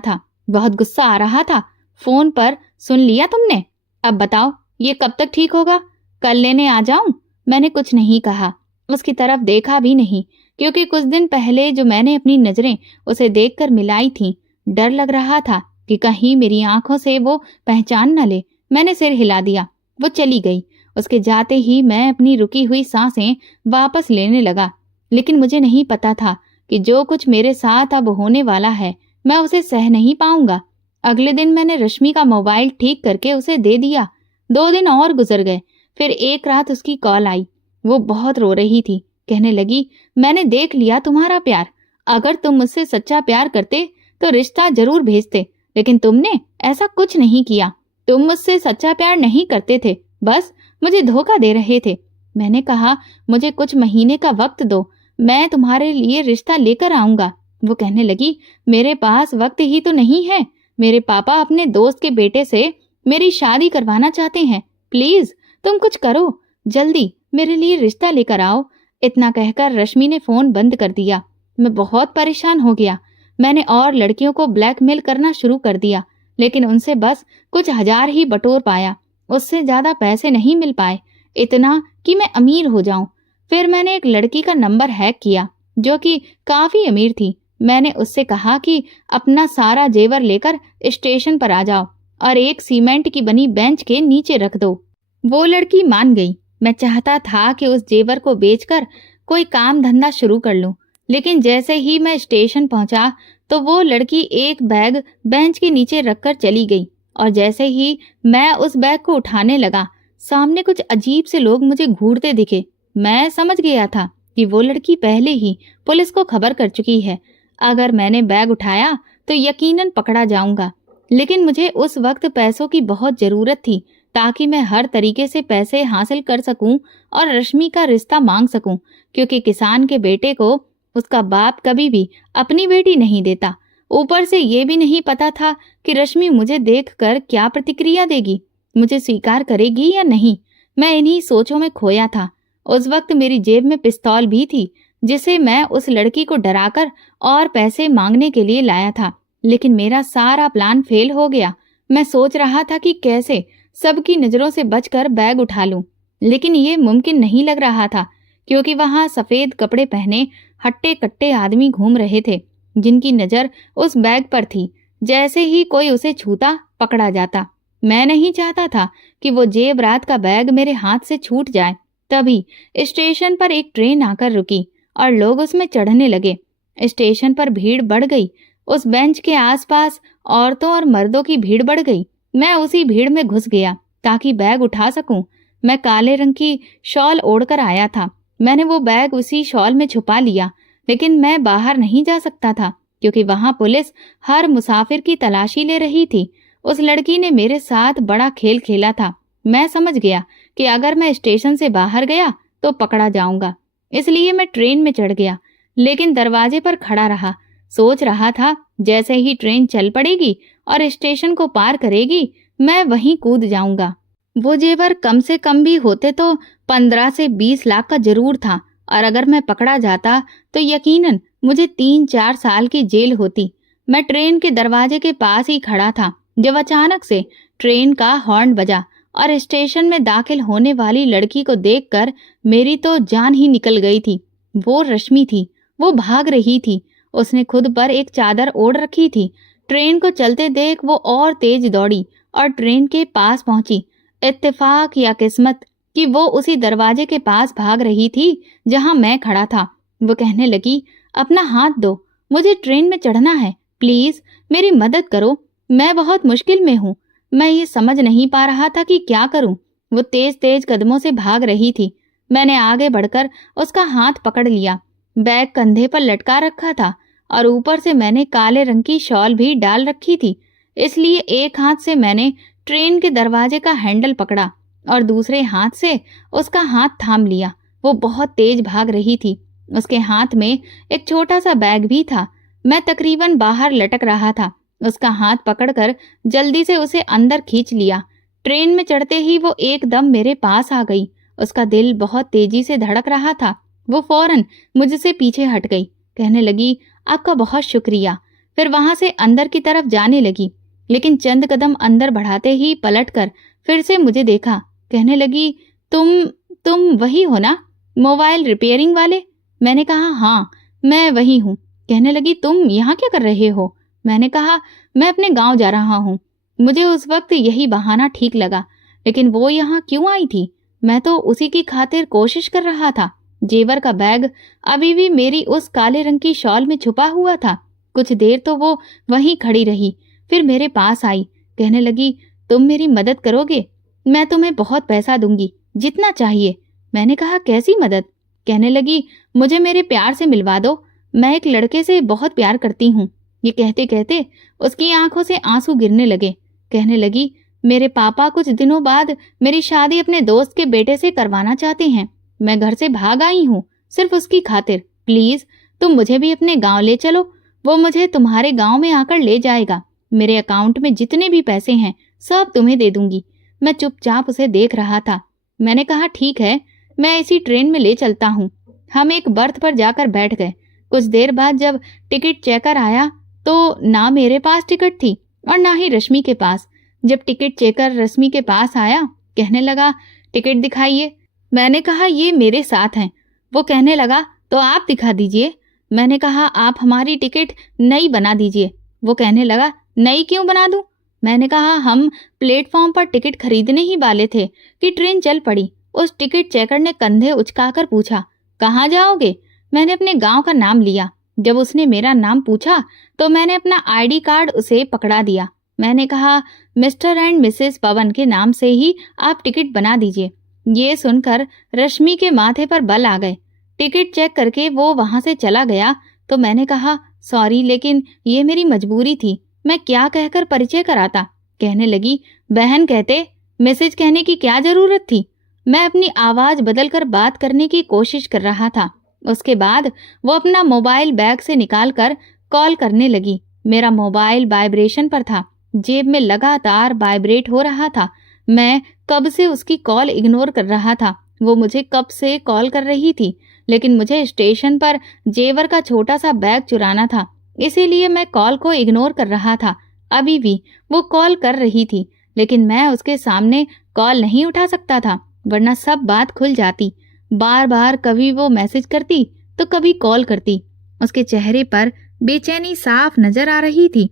था, बहुत गुस्सा आ रहा था। फोन पर सुन लिया तुमने? अब बताओ ये कब तक ठीक होगा? कल लेने आ जाऊं? मैंने कुछ नहीं कहा, उसकी तरफ देखा भी नहीं, क्योंकि कुछ दिन पहले जो मैंने अपनी नजरें उसे देखकर मिलाई थीं, डर लग रहा था कि कहीं मेरी आंखों से वो पहचान न ले। मैंने सिर हिला दिया। वो चली गई। उसके जाते ही मैं अपनी रुकी हुई सांसें वापस लेने लगा। लेकिन मुझे नहीं पता था कि जो कुछ मेरे साथ अब होने वाला है, मैं उसे सह नहीं पाऊंगा। अगले दिन मैंने रश्मि का मोबाइल ठीक करके उसे दे दिया। 2 दिन और गुजर गए। फिर एक रात उसकी कॉल आई। वो बहुत रो रही थी। कहने लगी, मैंने देख लिया तुम्हारा प्यार। अगर तुम मुझसे सच्चा प्यार करते तो रिश्ता जरूर भेजते, लेकिन तुमने ऐसा कुछ नहीं किया। तुम मुझसे सच्चा प्यार नहीं करते थे, बस मुझे धोखा दे रहे थे। मैंने कहा, मुझे कुछ महीने का वक्त दो, मैं तुम्हारे लिए रिश्ता लेकर आऊंगा। वो कहने लगी, मेरे पास वक्त ही तो नहीं है। मेरे पापा अपने दोस्त के बेटे से मेरी शादी करवाना चाहते हैं। प्लीज तुम कुछ करो, जल्दी मेरे लिए रिश्ता लेकर आओ। इतना कहकर रश्मि ने फोन बंद कर दिया। मैं बहुत परेशान हो गया। मैंने और लड़कियों को ब्लैकमेल करना शुरू कर दिया, लेकिन उनसे बस कुछ हजार ही बटोर पाया। उससे ज्यादा पैसे नहीं मिल पाए, इतना कि मैं अमीर हो जाऊं। फिर मैंने एक लड़की का नंबर हैक किया जो कि काफी अमीर थी। मैंने उससे कहा कि अपना सारा जेवर लेकर स्टेशन पर आ जाओ और एक सीमेंट की बनी बेंच के नीचे रख दो। वो लड़की मान गई। मैं चाहता था कि उस जेवर को बेचकर कोई काम धंधा शुरू कर लूं, लेकिन जैसे ही मैं स्टेशन पहुंचा तो वो लड़की एक बैग बेंच के नीचे रखकर चली गई। और जैसे ही मैं उस बैग को उठाने लगा, सामने कुछ अजीब से लोग मुझे घूरते दिखे। मैं समझ गया था कि वो लड़की पहले ही पुलिस को खबर कर चुकी है। अगर मैंने बैग उठाया तो यकीनन पकड़ा जाऊंगा। लेकिन मुझे उस वक्त पैसों की बहुत जरूरत थी, ताकि मैं हर तरीके से पैसे हासिल कर सकूं और रश्मि का रिश्ता मांग सकूं, क्योंकि किसान के बेटे को उसका बाप कभी भी अपनी बेटी नहीं देता। ऊपर से ये भी नहीं पता था कि रश्मि मुझे देखकर क्या प्रतिक्रिया देगी, मुझे स्वीकार करेगी या नहीं। मैं इन्हीं सोचों में खोया था। उस वक्त मेरी जेब में पिस्तौल भी थी, जिसे मैं उस लड़की को डराकर और पैसे मांगने के लिए लाया था। लेकिन मेरा सारा प्लान फेल हो गया। मैं सोच रहा था कि कैसे सबकी नजरों से बचकर बैग उठा लूं, लेकिन ये मुमकिन नहीं लग रहा था, क्योंकि वहां सफेद कपड़े पहने हट्टे कट्टे आदमी घूम रहे थे, जिनकी नजर उस बैग पर थी। जैसे ही कोई उसे छूता, पकड़ा जाता। मैं नहीं चाहता था कि वो जेब रात का बैग मेरे हाथ से छूट जाए। तभी स्टेशन पर एक ट्रेन आकर रुकी और लोग उसमें चढ़ने लगे। स्टेशन पर भीड़ बढ़ गई। उस बेंच के आसपास औरतों और मर्दों की भीड़ बढ़ गई। मैं उसी भीड़ में घुस गया ताकि बैग उठा सकूं। मैं काले रंग की शॉल ओढ़कर आया था। मैंने वो बैग उसी शॉल में छुपा लिया, लेकिन मैं बाहर नहीं जा सकता था, क्योंकि वहां पुलिस हर मुसाफिर की तलाशी ले रही थी। उस लड़की ने मेरे साथ बड़ा खेल खेला था। मैं समझ गया कि अगर मैं स्टेशन से बाहर गया तो पकड़ा जाऊंगा। इसलिए मैं ट्रेन में चढ़ गया, लेकिन दरवाजे पर खड़ा रहा। सोच रहा था जैसे ही ट्रेन चल पड़ेगी और स्टेशन को पार करेगी, मैं वहीं कूद जाऊंगा। वो जेवर कम से कम भी होते तो 15 से 20 लाख का जरूर था, और अगर मैं पकड़ा जाता तो यकीनन मुझे 3-4 साल की जेल होती। मैं ट्रेन के दरवाजे के पास ही खड़ा था जब अचानक से ट्रेन का हॉर्न बजा और स्टेशन में दाखिल होने वाली लड़की को देखकर मेरी तो जान ही निकल गई थी। वो रश्मि थी। वो भाग रही थी। उसने खुद पर एक चादर ओढ़ रखी थी। ट्रेन को चलते देख वो और तेज दौड़ी और ट्रेन के पास पहुंची। इत्तेफाक या किस्मत कि वो उसी दरवाजे के पास भाग रही थी जहां मैं खड़ा था। वो कहने लगी, अपना हाथ दो, मुझे ट्रेन में चढ़ना है, प्लीज मेरी मदद करो, मैं बहुत मुश्किल में हूँ। मैं ये समझ नहीं पा रहा था कि क्या करूं। वो तेज तेज कदमों से भाग रही थी। मैंने आगे बढ़कर उसका हाथ पकड़ लिया। बैग कंधे पर लटका रखा था और ऊपर से मैंने काले रंग की शॉल भी डाल रखी थी। इसलिए एक हाथ से मैंने ट्रेन के दरवाजे का हैंडल पकड़ा और दूसरे हाथ से उसका हाथ थाम लिया। वो बहुत तेज भाग रही थी। उसके हाथ में एक छोटा सा बैग भी था। मैं तकरीबन बाहर लटक रहा था। उसका हाथ पकड़कर जल्दी से उसे अंदर खींच लिया। ट्रेन में चढ़ते ही वो एकदम मेरे पास आ गई। उसका दिल बहुत तेजी से धड़क रहा था। वो फौरन मुझसे पीछे हट गई। कहने लगी, आपका बहुत शुक्रिया। फिर वहां से अंदर की तरफ जाने लगी, लेकिन चंद कदम अंदर बढ़ाते ही पलटकर फिर से मुझे देखा। कहने लगी, तुम वही हो ना, मोबाइल रिपेयरिंग वाले? मैंने कहा, हाँ, मैं वही हूँ। कहने लगी, तुम यहाँ क्या कर रहे हो? मैंने कहा, मैं अपने गांव जा रहा हूँ। मुझे उस वक्त यही बहाना ठीक लगा, लेकिन वो यहाँ क्यों आई थी? मैं तो उसी की खातिर कोशिश कर रहा था। जेवर का बैग अभी भी मेरी उस काले रंग की शॉल में छुपा हुआ था। कुछ देर तो वो वहीं खड़ी रही, फिर मेरे पास आई। कहने लगी, तुम मेरी मदद करोगे? मैं तुम्हें बहुत पैसा दूंगी, जितना चाहिए। मैंने कहा, कैसी मदद? कहने लगी, मुझे मेरे प्यार से मिलवा दो। मैं एक लड़के से बहुत प्यार करती हूँ। ये कहते कहते उसकी आंखों से आंसू गिरने लगे। कहने लगी, मेरे पापा कुछ दिनों बाद मेरी शादी अपने दोस्त के बेटे से करवाना चाहते हैं। मैं घर से भाग आई हूँ सिर्फ उसकी खातिर। प्लीज तुम मुझे भी अपने गांव ले चलो। वो मुझे तुम्हारे गांव में आकर ले जाएगा। मेरे अकाउंट में जितने भी पैसे हैं सब तुम्हें दे दूंगी। मैं चुपचाप उसे देख रहा था। मैंने कहा, ठीक है, मैं इसी ट्रेन में ले चलता हूँ। हम एक बर्थ पर जाकर बैठ गए। कुछ देर बाद जब टिकट चेकर आया तो ना मेरे पास टिकट थी और ना ही रश्मि के पास। जब टिकट चेकर रश्मि के पास आया, कहने लगा, टिकट दिखाइए। मैंने कहा, ये मेरे साथ हैं। वो कहने लगा, तो आप दिखा दीजिए। मैंने कहा, आप हमारी टिकट नई बना दीजिए। वो कहने लगा, नई क्यों बना दूं? मैंने कहा, हम प्लेटफॉर्म पर टिकट खरीदने ही वाले थे कि ट्रेन चल पड़ी। उस टिकट चेकर ने कंधे उचकाकर पूछा, कहाँ जाओगे? मैंने अपने गांव का नाम लिया। जब उसने मेरा नाम पूछा तो मैंने अपना आईडी कार्ड उसे पकड़ा दिया। मैंने कहा, मिस्टर एंड मिसेस पवन के नाम से ही आप टिकट बना दीजिए। ये सुनकर रश्मि के माथे पर बल आ गए। टिकट चेक करके वो वहां से चला गया तो मैंने कहा, सॉरी, लेकिन ये मेरी मजबूरी थी। मैं क्या कहकर परिचय कराता? कहने लगी, बहन कहते, मैसेज कहने की क्या जरूरत थी? मैं अपनी आवाज बदलकर बात करने की कोशिश कर रहा था। उसके बाद वो अपना मोबाइल बैग से निकालकर कॉल करने लगी। मेरा मोबाइल वाइब्रेशन पर था। जेब में लगातार वाइब्रेट हो रहा था। मैं कब से उसकी कॉल इग्नोर कर रहा था। वो मुझे कब से कॉल कर रही थी, लेकिन मुझे स्टेशन पर जेवर का छोटा सा बैग चुराना था, इसीलिए मैं कॉल को इग्नोर कर रहा था। अभी भी वो कॉल कर रही थी, लेकिन मैं उसके सामने कॉल नहीं उठा सकता था, वरना सब बात खुल जाती। बार बार कभी वो मैसेज करती तो कभी कॉल करती। उसके चेहरे पर बेचैनी साफ नजर आ रही थी।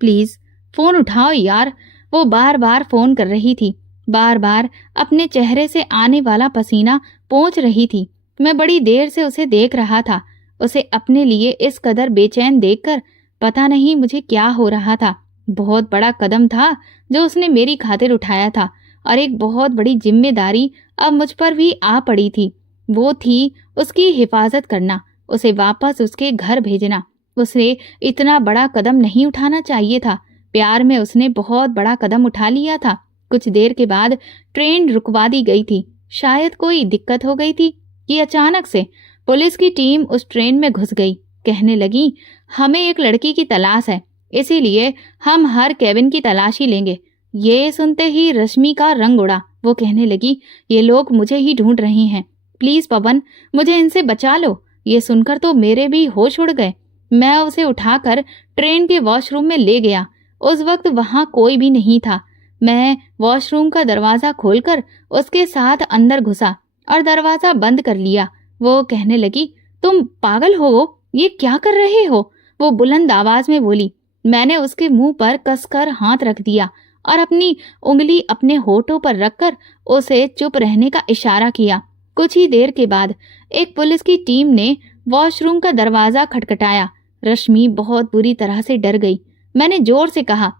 प्लीज फोन उठाओ यार। वो बार बार फोन कर रही थी। बार बार अपने चेहरे से आने वाला पसीना पोंछ रही थी। मैं बड़ी देर से उसे देख रहा था। उसे अपने लिए इस कदर बेचैन देखकर पता नहीं मुझे क्या हो रहा था। बहुत बड़ा कदम था जो उसने मेरी खातिर उठाया था और एक बहुत बड़ी जिम्मेदारी अब मुझ पर भी आ पड़ी थी। वो थी उसकी हिफाजत करना, उसे वापस उसके घर भेजना। उसे इतना बड़ा कदम नहीं उठाना चाहिए था। प्यार में उसने बहुत बड़ा कदम उठा लिया था। कुछ देर के बाद ट्रेन रुकवा दी गई थी। शायद कोई दिक्कत हो गई थी कि अचानक से पुलिस की टीम उस ट्रेन में घुस गई। कहने लगी, हमें एक लड़की की तलाश है, इसीलिए हम हर केबिन की तलाशी लेंगे। ये सुनते ही रश्मि का रंग उड़ा। वो कहने लगी, ये लोग मुझे ही ढूंढ रहे हैं। प्लीज पवन, मुझे इनसे बचा लो। ये सुनकर तो मेरे भी होश उड़ गए। मैं उसे उठाकर ट्रेन के वॉशरूम में ले गया। उस वक्त वहां कोई भी नहीं था। मैं वॉशरूम का दरवाजा खोलकर उसके साथ अंदर घुसा और दरवाजा बंद कर लिया। वो कहने लगी, तुम पागल हो, ये क्या कर रहे हो? वो बुलंद आवाज में बोली। मैंने उसके मुंह पर कसकर हाथ रख दिया और अपनी उंगली अपने होठों पर रखकर उसे चुप रहने का इशारा किया। कुछ ही देर के बाद एक पुलिस की टीम ने वॉशरूम का दरवाजा खटखटाया। रश्मि बहुत बुरी तरह से डर गई। मैंने जोर से कहा,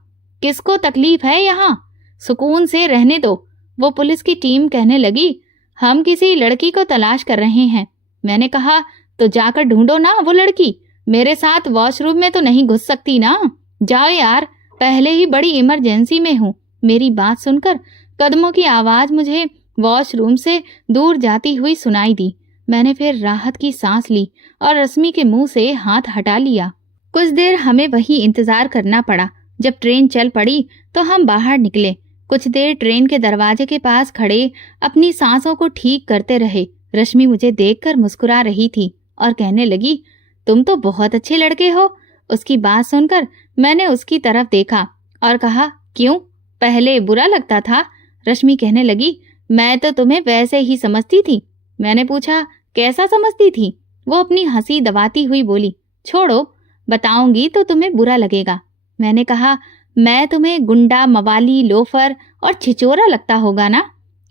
किसको तकलीफ है यहाँ? सुकून से रहने दो। वो पुलिस की टीम कहने लगी, हम किसी लड़की को तलाश कर रहे हैं। मैंने कहा, तो जाकर ढूंढो ना वो लड़की, मेरे साथ वॉशरूम में तो नहीं घुस सकती ना। जाओ यार, पहले ही बड़ी इमरजेंसी में हूँ। मेरी बात सुनकर कदमों की आवाज मुझे वॉशरूम से दूर जाती हुई सुनाई दी। मैंने फिर राहत की सांस ली और रश्मि के मुंह से हाथ हटा लिया। कुछ देर हमें वहीं इंतजार करना पड़ा। जब ट्रेन चल पड़ी तो हम बाहर निकले। कुछ देर ट्रेन के दरवाजे के पास खड़े अपनी सांसों को ठीक करते रहे। रश्मि मुझे देखकर मुस्कुरा रही थी और कहने लगी, तुम तो बहुत अच्छे लड़के हो। उसकी बात सुनकर मैंने उसकी तरफ देखा और कहा, क्यों, पहले बुरा लगता था? रश्मि कहने लगी, मैं तो तुम्हें वैसे ही समझती थी। मैंने पूछा, कैसा समझती थी? वो अपनी हंसी दबाती हुई बोली, छोड़ो, बताऊंगी तो तुम्हें बुरा लगेगा। मैंने कहा, मैं तुम्हें गुंडा, मवाली, लोफर और छिचोरा लगता होगा ना?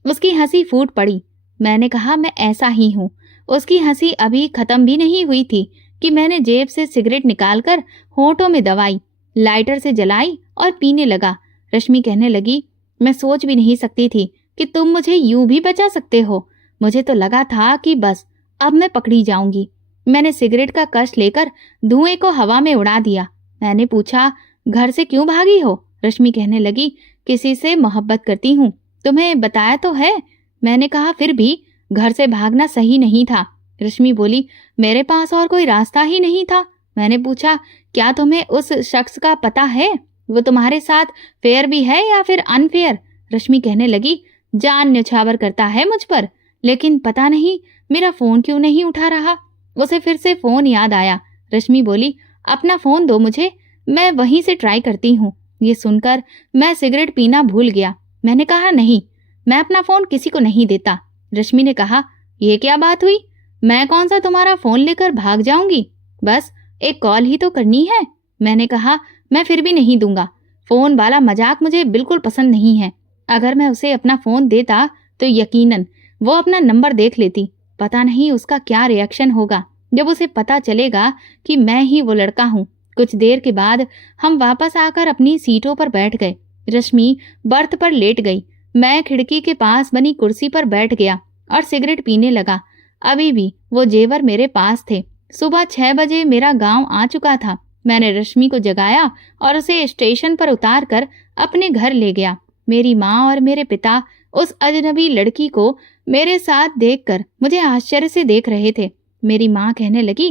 उसकी हंसी फूट पड़ी। मैंने कहा, मैं ऐसा ही हूँ। उसकी हंसी अभी खत्म भी नहीं हुई थी कि मैंने जेब से सिगरेट निकालकर होठों में दबाई, लाइटर से जलाई और पीने लगा। रश्मि कहने लगी, मैं सोच भी नहीं सकती थी कि तुम मुझे यूं भी बचा सकते हो। मुझे तो लगा था कि बस अब मैं पकड़ी जाऊंगी। मैंने सिगरेट का कश लेकर धुएं को हवा में उड़ा दिया। मैंने पूछा, घर से क्यों भागी हो? रश्मि कहने लगी, किसी से मोहब्बत करती हूँ, तुम्हें बताया तो है। मैंने कहा, फिर भी घर से भागना सही नहीं था। रश्मि बोली, मेरे पास और कोई रास्ता ही नहीं था। मैंने पूछा, क्या तुम्हें उस शख्स का पता है? वो तुम्हारे साथ फेयर भी है या फिर अनफेयर? रश्मि कहने लगी, जान न्यौछावर करता है मुझ पर, लेकिन पता नहीं मेरा फोन क्यों नहीं उठा रहा। उसे फिर से फोन याद आया। रश्मि बोली, अपना फोन दो मुझे, मैं वहीं से ट्राई करती हूँ। ये सुनकर मैं सिगरेट पीना भूल गया। मैंने कहा, नहीं, मैं अपना फोन किसी को नहीं देता। रश्मि ने कहा, ये क्या बात हुई? मैं कौन सा तुम्हारा फोन लेकर भाग जाऊंगी? बस एक कॉल ही तो करनी है। मैंने कहा, मैं फिर भी नहीं दूंगा। फोन वाला मजाक मुझे बिल्कुल पसंद नहीं है। अगर मैं उसे अपना फोन देता तो यकीनन वो अपना नंबर देख लेती। पता नहीं उसका क्या रिएक्शन होगा जब उसे पता चलेगा कि मैं ही वो लड़का हूँ। कुछ देर के बाद हम वापस आकर अपनी सीटों पर बैठ गए। रश्मि बर्थ पर लेट गई। मैं खिड़की के पास बनी कुर्सी पर बैठ गया और सिगरेट पीने लगा। अभी भी वो जेवर मेरे पास थे। सुबह 6 बजे मेरा गांव आ चुका था। मैंने रश्मि को जगाया और उसे स्टेशन पर उतार कर अपने घर ले गया। मेरी माँ और मेरे पिता उस अजनबी लड़की को मेरे साथ देखकर मुझे आश्चर्य से देख रहे थे। मेरी माँ कहने लगी,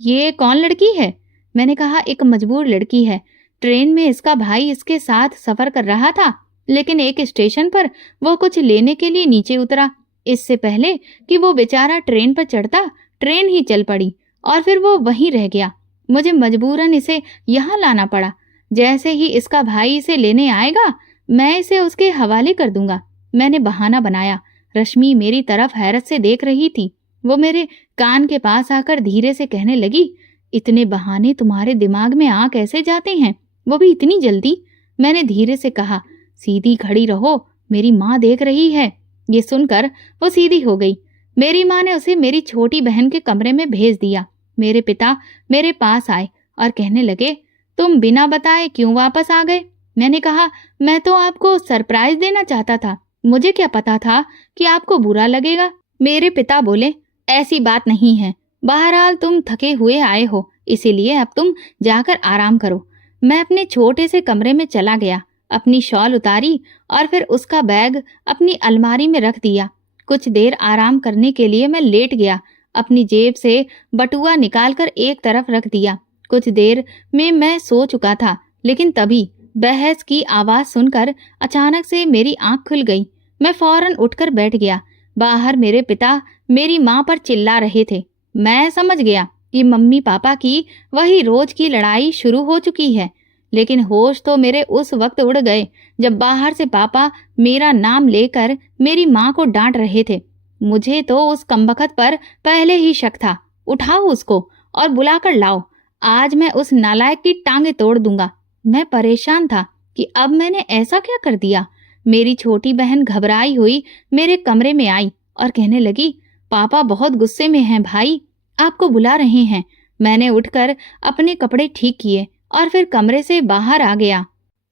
ये कौन लड़की है? मैंने कहा, एक मजबूर लड़की है। ट्रेन में इसका भाई इसके साथ सफर कर रहा था, लेकिन एक स्टेशन पर वो कुछ लेने के लिए नीचे उतरा। इससे पहले कि वो बेचारा ट्रेन पर चढ़ता, ट्रेन ही चल पड़ी और फिर वो वहीं रह गया। मुझे मजबूरन इसे यहाँ लाना पड़ा। जैसे ही इसका भाई इसे लेने आएगा, मैं इसे उसके हवाले कर दूंगा। मैंने बहाना बनाया। रश्मि मेरी तरफ हैरत से देख रही थी। वो मेरे कान के पास आकर धीरे से कहने लगी, इतने बहाने तुम्हारे दिमाग में आ कैसे जाते हैं, वो भी इतनी जल्दी? मैंने धीरे से कहा, सीधी खड़ी रहो, मेरी माँ देख रही है। ये सुनकर वो सीधी हो गई। मेरी माँ ने उसे मेरी छोटी बहन के कमरे में भेज दिया। मेरे पिता मेरे पास आए और कहने लगे, तुम बिना बताए क्यों वापस आ गए? मैंने कहा, मैं तो आपको सरप्राइज देना चाहता था। मुझे क्या पता था कि आपको बुरा लगेगा। मेरे पिता बोले, ऐसी बात नहीं है, बहरहाल तुम थके हुए आए हो, इसीलिए अब तुम जाकर आराम करो। मैं अपने छोटे से कमरे में चला गया, अपनी शॉल उतारी और फिर उसका बैग अपनी अलमारी में रख दिया। कुछ देर आराम करने के लिए मैं लेट गया। अपनी जेब से बटुआ निकालकर एक तरफ रख दिया। कुछ देर में मैं सो चुका था, लेकिन तभी बहस की आवाज सुनकर अचानक से मेरी आंख खुल गई। मैं फौरन उठकर बैठ गया। बाहर मेरे पिता मेरी माँ पर चिल्ला रहे थे। मैं समझ गया कि मम्मी पापा की वही रोज की लड़ाई शुरू हो चुकी है, लेकिन होश तो मेरे उस वक्त उड़ गए जब बाहर से पापा मेरा नाम लेकर मेरी माँ को डांट रहे थे। मुझे तो उस कमबख्त पर पहले ही शक था। उठाओ उसको और बुलाकर लाओ, आज मैं उस नालायक की टांगे तोड़ दूंगा। मैं परेशान था कि अब मैंने ऐसा क्या कर दिया। मेरी छोटी बहन घबराई हुई मेरे कमरे में आई और कहने लगी, पापा बहुत गुस्से में हैं भाई, आपको बुला रहे हैं। मैंने उठकर अपने कपड़े ठीक किए और फिर कमरे से बाहर आ गया।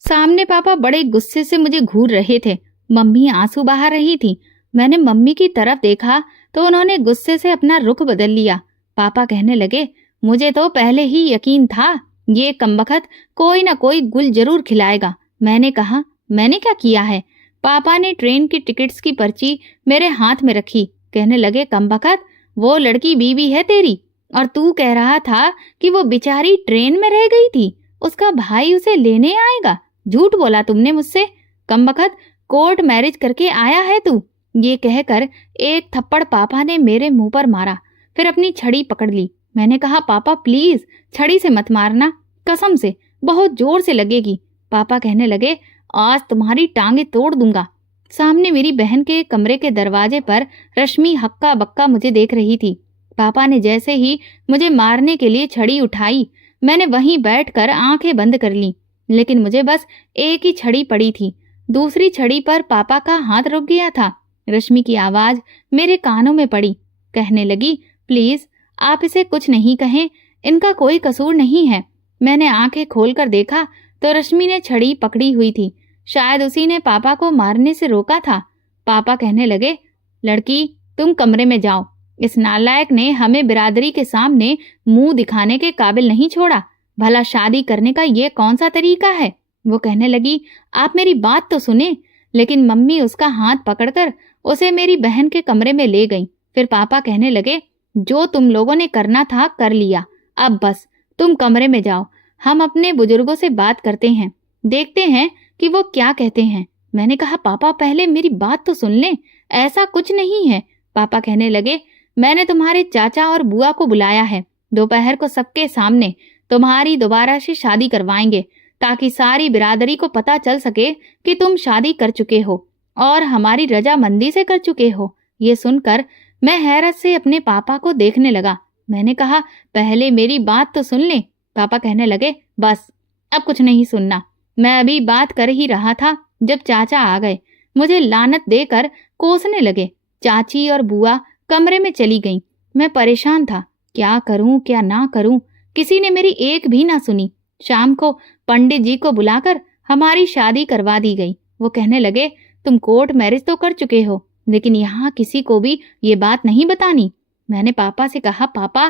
सामने पापा बड़े गुस्से से मुझे घूर रहे थे। मम्मी आंसू बहा रही थी। मैंने मम्मी की तरफ देखा तो उन्होंने गुस्से से अपना रुख बदल लिया। पापा कहने लगे, मुझे तो पहले ही यकीन था ये कमबख्त कोई ना कोई गुल जरूर खिलाएगा। मैंने कहा, मैंने क्या किया है? पापा ने ट्रेन की टिकट्स की पर्ची मेरे हाथ में रखी। कहने लगे, कमबख्त, वो लड़की बीवी है तेरी, और तू कह रहा था कि वो बेचारी ट्रेन में रह गई थी, उसका भाई उसे लेने आएगा। झूठ बोला तुमने मुझसे। कमबख्त, कोर्ट मैरिज करके आया है तू। ये कहकर एक थप्पड़ पापा ने मेरे मुंह पर मारा, फिर अपनी छड़ी पकड़ ली। मैंने कहा, पापा प्लीज छड़ी से मत मारना, कसम से बहुत जोर से लगेगी। पापा कहने लगे, आज तुम्हारी टांगे तोड़ दूंगा। सामने मेरी बहन के कमरे के दरवाजे पर रश्मि हक्का बक्का मुझे देख रही थी। पापा ने जैसे ही मुझे मारने के लिए छड़ी उठाई, मैंने वहीं बैठकर आंखें बंद कर ली, लेकिन मुझे बस एक ही छड़ी पड़ी थी। दूसरी छड़ी पर पापा का हाथ रुक गया था। रश्मि की आवाज मेरे कानों में पड़ी। कहने लगी, प्लीज आप इसे कुछ नहीं कहें, इनका कोई कसूर नहीं है। मैंने आंखें खोलकर देखा तो रश्मि ने छड़ी पकड़ी हुई थी। शायद उसी ने पापा को मारने से रोका था। पापा कहने लगे, लड़की तुम कमरे में जाओ, इस नालायक ने हमें बिरादरी के सामने मुंह दिखाने के काबिल नहीं छोड़ा। भला शादी करने का ये कौन सा तरीका है? वो कहने लगी, आप मेरी बात तो सुने। लेकिन मम्मी उसका हाथ पकड़कर उसे मेरी बहन के कमरे में ले गई। फिर पापा कहने लगे, जो तुम लोगों ने करना था कर लिया, अब बस तुम कमरे में जाओ, हम अपने बुजुर्गों से बात करते हैं, देखते हैं कि वो क्या कहते हैं। मैंने कहा, पापा पहले मेरी बात तो सुन लें, ऐसा कुछ नहीं है। पापा कहने लगे, मैंने तुम्हारे चाचा और बुआ को बुलाया है, दोपहर को सबके सामने तुम्हारी दोबारा से शादी करवाएंगे, ताकि सारी बिरादरी को पता चल सके कि तुम शादी कर चुके हो और हमारी रजामंदी से कर चुके हो। ये सुनकर मैं हैरत से अपने पापा को देखने लगा। मैंने कहा, पहले मेरी बात तो सुन ले। पापा कहने लगे, बस अब कुछ नहीं सुनना। मैं अभी बात कर ही रहा था जब चाचा आ गए, मुझे लानत देकर कोसने लगे। चाची और बुआ कमरे में चली गईं। मैं परेशान था, क्या करूं क्या ना करूं, किसी ने मेरी एक भी ना सुनी। शाम को पंडित जी को बुलाकर हमारी शादी करवा दी गई। वो कहने लगे, तुम कोर्ट मैरिज तो कर चुके हो, लेकिन यहाँ किसी को भी ये बात नहीं बतानी। मैंने पापा से कहा, पापा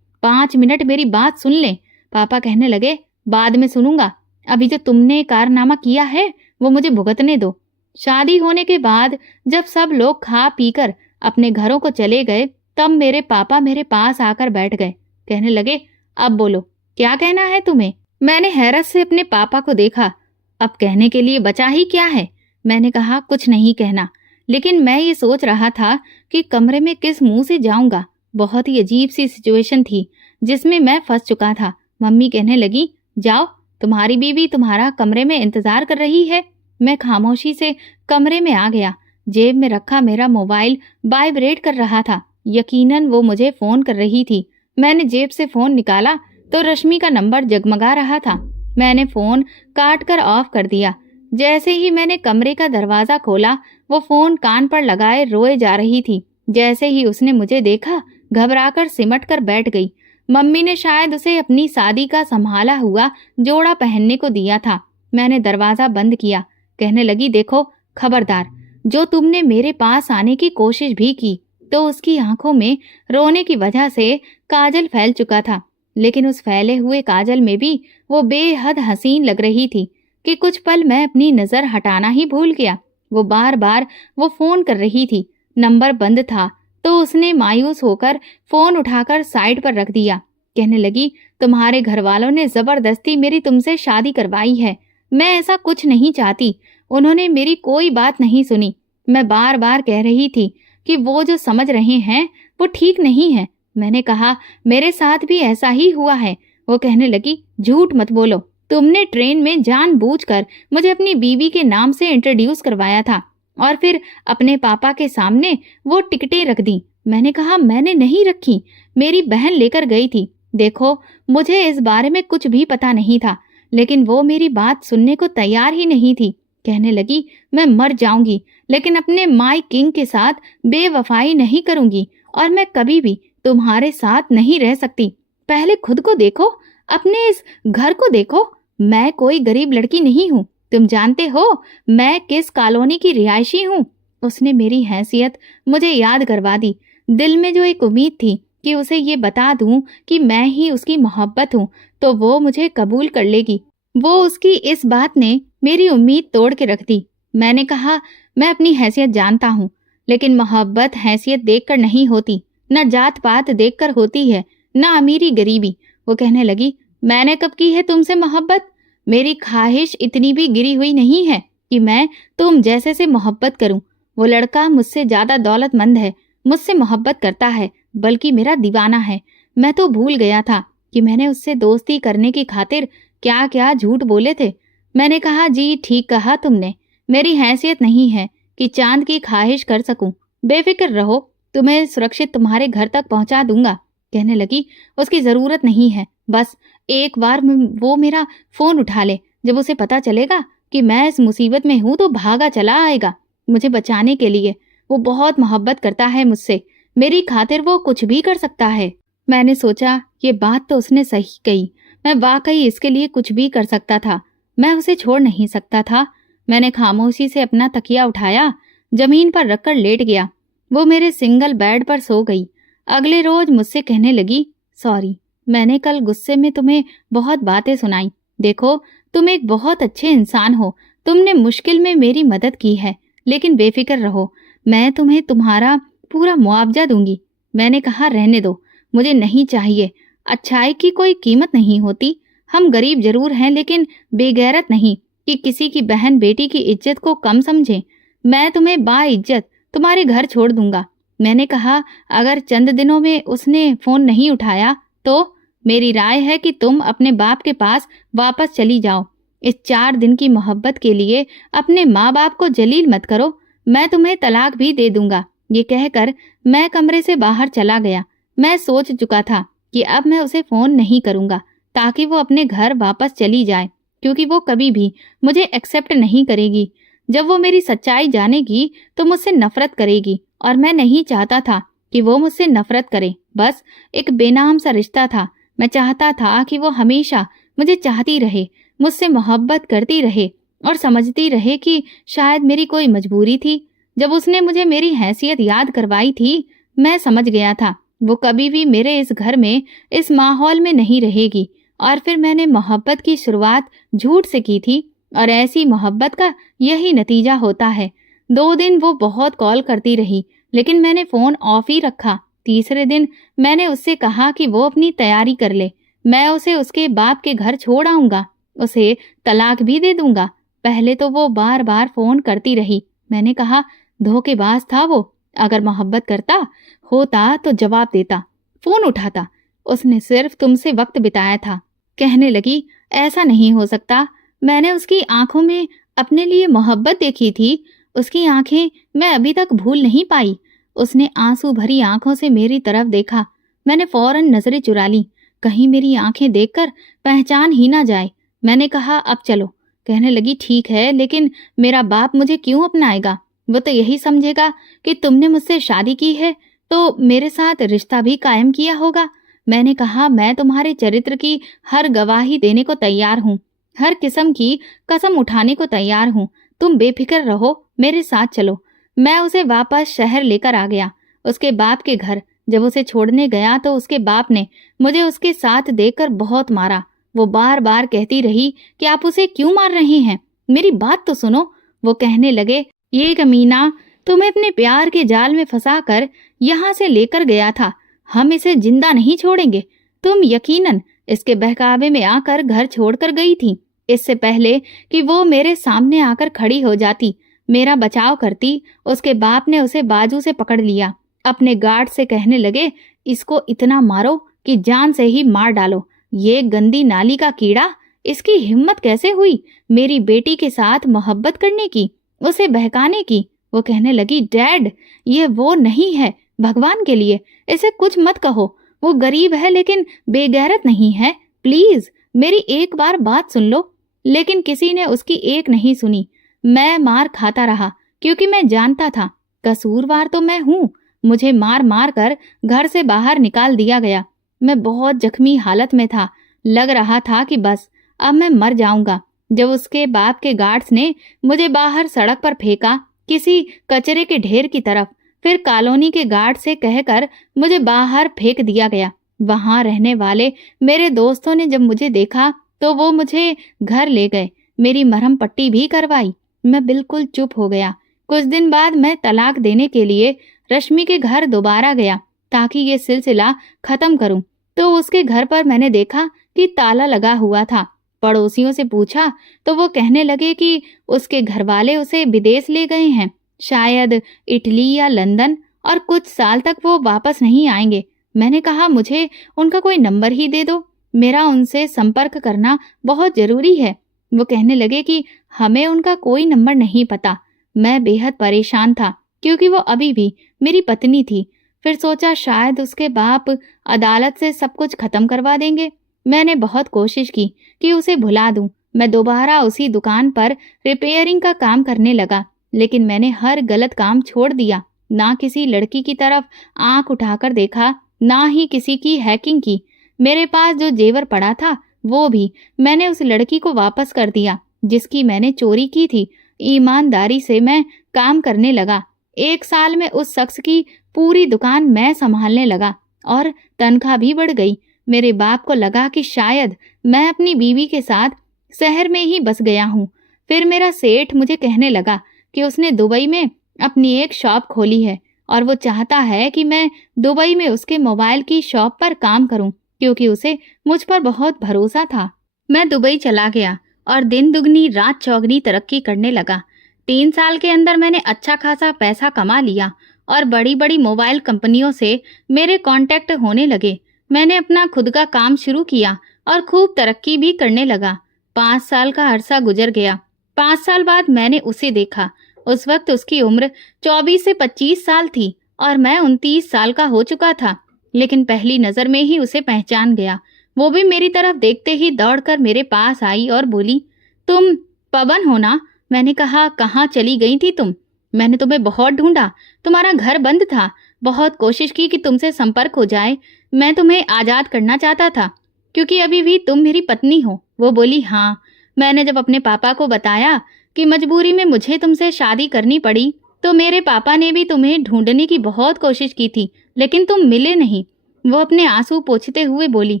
5 मिनट मेरी बात सुन लें। पापा कहने लगे, बाद में सुनूंगा, अभी जो तुमने कारनामा किया है वो मुझे भुगतने दो। शादी होने के बाद जब सब लोग खा पीकर अपने घरों को चले गए, तब मेरे पापा मेरे पास आकर बैठ गए। कहने लगे, अब बोलो क्या कहना है तुम्हें? मैंने हैरत से अपने पापा को देखा। अब कहने के लिए बचा ही क्या है? मैंने कहा, कुछ नहीं कहना, लेकिन मैं ये सोच रहा था कि कमरे में किस मुंह से जाऊंगा। बहुत ही अजीब सी सिचुएशन थी जिसमें मैं फंस चुका था। मम्मी कहने लगी, जाओ, तुम्हारी बीवी तुम्हारा कमरे में इंतजार कर रही है। मैं खामोशी से कमरे में आ गया। जेब में रखा मेरा मोबाइल वाइब्रेट कर रहा था। यकीनन वो मुझे फोन कर रही थी। मैंने जेब से फोन निकाला तो रश्मि का नंबर जगमगा रहा था। मैंने फोन काट कर ऑफ कर दिया। जैसे ही मैंने कमरे का दरवाजा खोला, वो फोन कान पर लगाए रोए जा रही थी। जैसे ही उसने मुझे देखा, घबराकर सिमट कर बैठ गई। मम्मी ने शायद उसे अपनी शादी का संभाला हुआ जोड़ा पहनने को दिया था। मैंने दरवाजा बंद किया। कहने लगी, देखो खबरदार, जो तुमने मेरे पास आने की कोशिश भी की तो उसकी आंखों में रोने की वजह से काजल फैल चुका था, लेकिन उस फैले हुए काजल में भी वो बेहद हसीन लग रही थी कि कुछ पल मैं अपनी नजर हटाना ही भूल गया। वो बार बार वो फोन कर रही थी। नंबर बंद था तो उसने मायूस होकर फोन उठाकर साइड पर रख दिया। कहने लगी, तुम्हारे घर वालों ने जबरदस्ती मेरी तुमसे शादी करवाई है। मैं ऐसा कुछ नहीं चाहती। उन्होंने मेरी कोई बात नहीं सुनी। मैं बार बार कह रही थी कि वो जो समझ रहे हैं वो ठीक नहीं है। मैंने कहा, मेरे साथ भी ऐसा ही हुआ है। वो कहने लगी, झूठ मत बोलो, तुमने ट्रेन में जानबूझकर मुझे अपनी बीवी के नाम से इंट्रोड्यूस करवाया था और फिर अपने पापा के सामने वो टिकटें रख दी। मैंने कहा, मैंने नहीं रखी, मेरी बहन लेकर गई थी। देखो, मुझे इस बारे में कुछ भी पता नहीं था, लेकिन वो मेरी बात सुनने को तैयार ही नहीं थी। कहने लगी, मैं मर जाऊंगी लेकिन अपने माई किंग के साथ बेवफाई नहीं करूंगी और मैं कभी भी तुम्हारे साथ नहीं रह सकती। पहले खुद को देखो, अपने इस घर को देखो। मैं कोई गरीब लड़की नहीं हूँ। तुम जानते हो मैं किस कॉलोनी की रिहायशी हूँ। उसने मेरी हैसियत मुझे याद करवा दी। दिल में जो एक उम्मीद थी कि उसे ये बता दूं कि मैं ही उसकी मोहब्बत हूँ तो वो मुझे कबूल कर लेगी। वो उसकी इस बात ने मेरी उम्मीद तोड़ के रख दी। मैंने कहा, मैं अपनी हैसियत जानता हूँ, लेकिन मोहब्बत हैसियत देखकर नहीं होती, न जात पात देखकर होती है, न अमीरी गरीबी। वो कहने लगी, मैंने कब की है तुमसे मोहब्बत? मेरी ख्वाहिश इतनी भी गिरी हुई नहीं है कि मैं तुम जैसे से मोहब्बत करूं। वो लड़का मुझसे ज्यादा दौलतमंद है, मुझसे मोहब्बत करता है, बल्कि मेरा दीवाना है। मैं तो भूल गया था कि मैंने उससे दोस्ती करने की खातिर क्या क्या झूठ बोले थे। मैंने कहा, जी ठीक कहा तुमने, मेरी हैसियत नहीं है कि चांद की ख्वाहिश कर सकूं। बेफिक्र रहो, तुम्हें सुरक्षित तुम्हारे घर तक पहुंचा दूंगा। कहने लगी, उसकी जरूरत नहीं है, बस एक बार वो मेरा फोन उठा ले। जब उसे पता चलेगा कि मैं इस मुसीबत में हूं तो भागा चला आएगा मुझे बचाने के लिए। वो बहुत मोहब्बत करता है मुझसे, मेरी खातिर वो कुछ भी कर सकता है। मैंने सोचा, ये बात तो उसने सही कही, मैं वाकई इसके लिए कुछ भी कर सकता था, मैं उसे छोड़ नहीं सकता था। मैंने खामोशी से अपना तकिया उठाया, जमीन पर रखकर लेट गया। वो मेरे सिंगल बेड पर सो गई। अगले रोज मुझसे कहने लगी, सॉरी, मैंने कल गुस्से में तुम्हें बहुत बातें सुनाई। देखो, तुम एक बहुत अच्छे इंसान हो, तुमने मुश्किल में मेरी मदद की है, लेकिन बेफिक्र रहो, मैं तुम्हें तुम्हारा पूरा मुआवजा दूंगी। मैंने कहा, रहने दो, मुझे नहीं चाहिए। अच्छाई की कोई कीमत नहीं होती। हम गरीब जरूर हैं, लेकिन बेगैरत नहीं कि किसी की बहन बेटी की इज्जत को कम समझें। मैं तुम्हें बाइज्जत तुम्हारे घर छोड़ दूंगा। मैंने कहा, अगर चंद दिनों में उसने फोन नहीं उठाया तो मेरी राय है कि तुम अपने बाप के पास वापस चली जाओ। इस 4 दिन की मोहब्बत के लिए अपने माँ बाप को जलील मत करो, मैं तुम्हें तलाक भी दे दूंगा। ये कहकर मैं कमरे से बाहर चला गया। मैं सोच चुका था कि अब मैं उसे फोन नहीं करूंगा ताकि वो अपने घर वापस चली जाए, क्योंकि वो कभी भी मुझे एक्सेप्ट नहीं करेगी। जब वो मेरी सच्चाई जानेगी तो मुझसे नफरत करेगी, और मैं नहीं चाहता था कि वो मुझसे नफरत करे। बस एक बेनाम सा रिश्ता था। मैं चाहता था कि वो हमेशा मुझे चाहती रहे, मुझसे मोहब्बत करती रहे और समझती रहे कि शायद मेरी कोई मजबूरी थी। जब उसने मुझे मेरी हैसियत याद करवाई थी, मैं समझ गया था वो कभी भी मेरे इस घर में, इस माहौल में नहीं रहेगी। और फिर मैंने मोहब्बत की शुरुआत झूठ से की थी, और ऐसी मोहब्बत का यही नतीजा होता है। 2 दिन वो बहुत कॉल करती रही, लेकिन मैंने फोन ऑफ ही रखा। तीसरे दिन मैंने उससे कहा कि वो अपनी तैयारी कर ले, मैं उसे उसके बाप के घर छोड़ आऊंगा, उसे तलाक भी दे दूंगा। पहले तो वो बार बार फोन करती रही। मैंने कहा, धोखेबाज था वो, अगर मोहब्बत करता होता तो जवाब देता, फोन उठाता। उसने सिर्फ तुमसे वक्त बिताया था। कहने लगी, ऐसा नहीं हो सकता, मैंने उसकी आंखों में अपने लिए मोहब्बत देखी थी। उसकी आंखें मैं अभी तक भूल नहीं पाई। उसने आंसू भरी आंखों से मेरी तरफ देखा। मैंने फौरन नजरें चुरा ली, कहीं मेरी आंखें देखकर पहचान ही ना जाए। मैंने कहा, अब चलो। कहने लगी, ठीक है, लेकिन मेरा बाप मुझे क्यों अपनाएगा? वो तो यही समझेगा कि तुमने मुझसे शादी की है तो मेरे साथ रिश्ता भी कायम किया होगा। मैंने कहा, मैं तुम्हारे चरित्र की हर गवाही देने को तैयार हूँ, हर किस्म की कसम उठाने को तैयार हूँ। तुम बेफिक्र रहो, मेरे साथ चलो। मैं उसे वापस शहर लेकर आ गया, उसके बाप के घर। जब उसे छोड़ने गया तो उसके बाप ने मुझे उसके साथ देखकर बहुत मारा। वो बार बार कहती रही कि आप उसे क्यों मार रहे हैं, मेरी बात तो सुनो। वो कहने लगे, ये कमीना तुम्हें अपने प्यार के जाल में फंसाकर यहाँ से लेकर गया था, हम इसे जिंदा नहीं छोड़ेंगे। तुम यकीनन इसके बहकावे में आकर घर छोड़कर गई थी। इससे पहले कि वो मेरे सामने आकर खड़ी हो जाती, मेरा बचाव करती, उसके बाप ने उसे बाजू से पकड़ लिया। अपने गार्ड से कहने लगे, इसको इतना मारो कि जान से ही मार डालो। ये गंदी नाली का कीड़ा, इसकी हिम्मत कैसे हुई मेरी बेटी के साथ मोहब्बत करने की, उसे बहकाने की। वो कहने लगी, डैड, ये वो नहीं है, भगवान के लिए इसे कुछ मत कहो। वो गरीब है लेकिन बेगैरत नहीं है। प्लीज मेरी एक बार बात सुन लो। लेकिन किसी ने उसकी एक नहीं सुनी। मैं मार खाता रहा, क्योंकि मैं जानता था कसूरवार तो मैं हूँ। मुझे मार मार कर घर से बाहर निकाल दिया गया। मैं बहुत जख्मी हालत में था, लग रहा था कि बस अब मैं मर जाऊंगा। जब उसके बाप के गार्ड्स ने मुझे बाहर सड़क पर फेंका, किसी कचरे के ढेर की तरफ, फिर कॉलोनी के गार्ड से कहकर मुझे बाहर फेंक दिया गया। वहां रहने वाले मेरे दोस्तों ने जब मुझे देखा तो वो मुझे घर ले गए, मेरी मरहम पट्टी भी करवाई। मैं बिल्कुल चुप हो गया। कुछ दिन बाद मैं तलाक देने के लिए रश्मि के घर दोबारा गया ताकि ये सिलसिला खत्म करूं। तो उसके घर पर मैंने देखा कि ताला लगा हुआ था। पड़ोसियों से पूछा तो वो कहने लगे कि उसके घरवाले उसे विदेश ले गए हैं, शायद इटली या लंदन, और कुछ साल तक वो वापस नहीं आएंगे। मैंने कहा मुझे उनका कोई नंबर ही दे दो, मेरा उनसे संपर्क करना बहुत जरूरी है। वो कहने लगे कि हमें उनका कोई नंबर नहीं पता। मैं बेहद परेशान था क्योंकि वो अभी भी मेरी पत्नी थी। फिर सोचा शायद उसके बाप अदालत से सब कुछ खत्म करवा देंगे। मैंने बहुत कोशिश की कि उसे भुला दूं। मैं दोबारा उसी दुकान पर रिपेयरिंग का काम करने लगा, लेकिन मैंने हर गलत काम छोड़ दिया। ना किसी लड़की की तरफ आंख उठाकर देखा, ना ही किसी की हैकिंग की। मेरे पास जो जेवर पड़ा था वो भी मैंने उस लड़की को वापस कर दिया जिसकी मैंने चोरी की थी। ईमानदारी से मैं काम करने लगा। 1 साल में उस शख्स की पूरी दुकान मैं संभालने लगा और तनख्वाह भी बढ़ गई। मेरे बाप को लगा कि शायद मैं अपनी बीवी के साथ शहर में ही बस गया हूँ। फिर मेरा सेठ मुझे कहने लगा कि उसने दुबई में अपनी एक शॉप खोली है और वो चाहता है कि मैं दुबई में उसके मोबाइल की शॉप पर काम करूं, क्योंकि उसे मुझ पर बहुत भरोसा था। मैं दुबई चला गया और दिन दुगनी रात चौगनी तरक्की करने लगा। 3 साल के अंदर मैंने अच्छा खासा पैसा कमा लिया और बड़ी बड़ी मोबाइल कंपनियों से मेरे कांटेक्ट होने लगे। मैंने अपना खुद का काम शुरू किया और खूब तरक्की भी करने लगा। 5 साल का अरसा गुजर गया। 5 साल बाद मैंने उसे देखा। उस वक्त उसकी उम्र 24 से 25 साल थी और मैं 29 साल का हो चुका था। लेकिन पहली नजर में ही उसे पहचान गया। वो भी मेरी तरफ देखते ही दौड़कर मेरे पास आई और बोली, तुम पवन हो ना? मैंने कहा, कहाँ चली गई थी तुम? मैंने तुम्हें बहुत ढूंढा, तुम्हारा घर बंद था। बहुत कोशिश की कि तुमसे संपर्क हो जाए। मैं तुम्हें आजाद करना चाहता था क्योंकि अभी भी तुम मेरी पत्नी हो। वो बोली, हाँ। मैंने जब अपने पापा को बताया कि मजबूरी में मुझे तुमसे शादी करनी पड़ी तो मेरे पापा ने भी तुम्हें ढूंढने की बहुत कोशिश की थी, लेकिन तुम मिले नहीं। वो अपने आंसू पोंछते हुए बोली।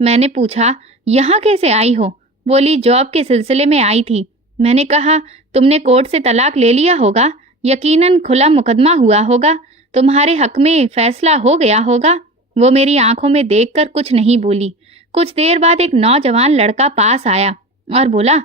मैंने पूछा, यहाँ कैसे आई हो? बोली, जॉब के सिलसिले में आई थी। मैंने कहा, तुमने कोर्ट से तलाक ले लिया होगा, यकीनन खुला मुकदमा हुआ होगा, तुम्हारे हक में फैसला हो गया होगा। वो मेरी आंखों में देखकर कुछ नहीं बोली। कुछ देर बाद एक नौजवान लड़का पास आया और बोला,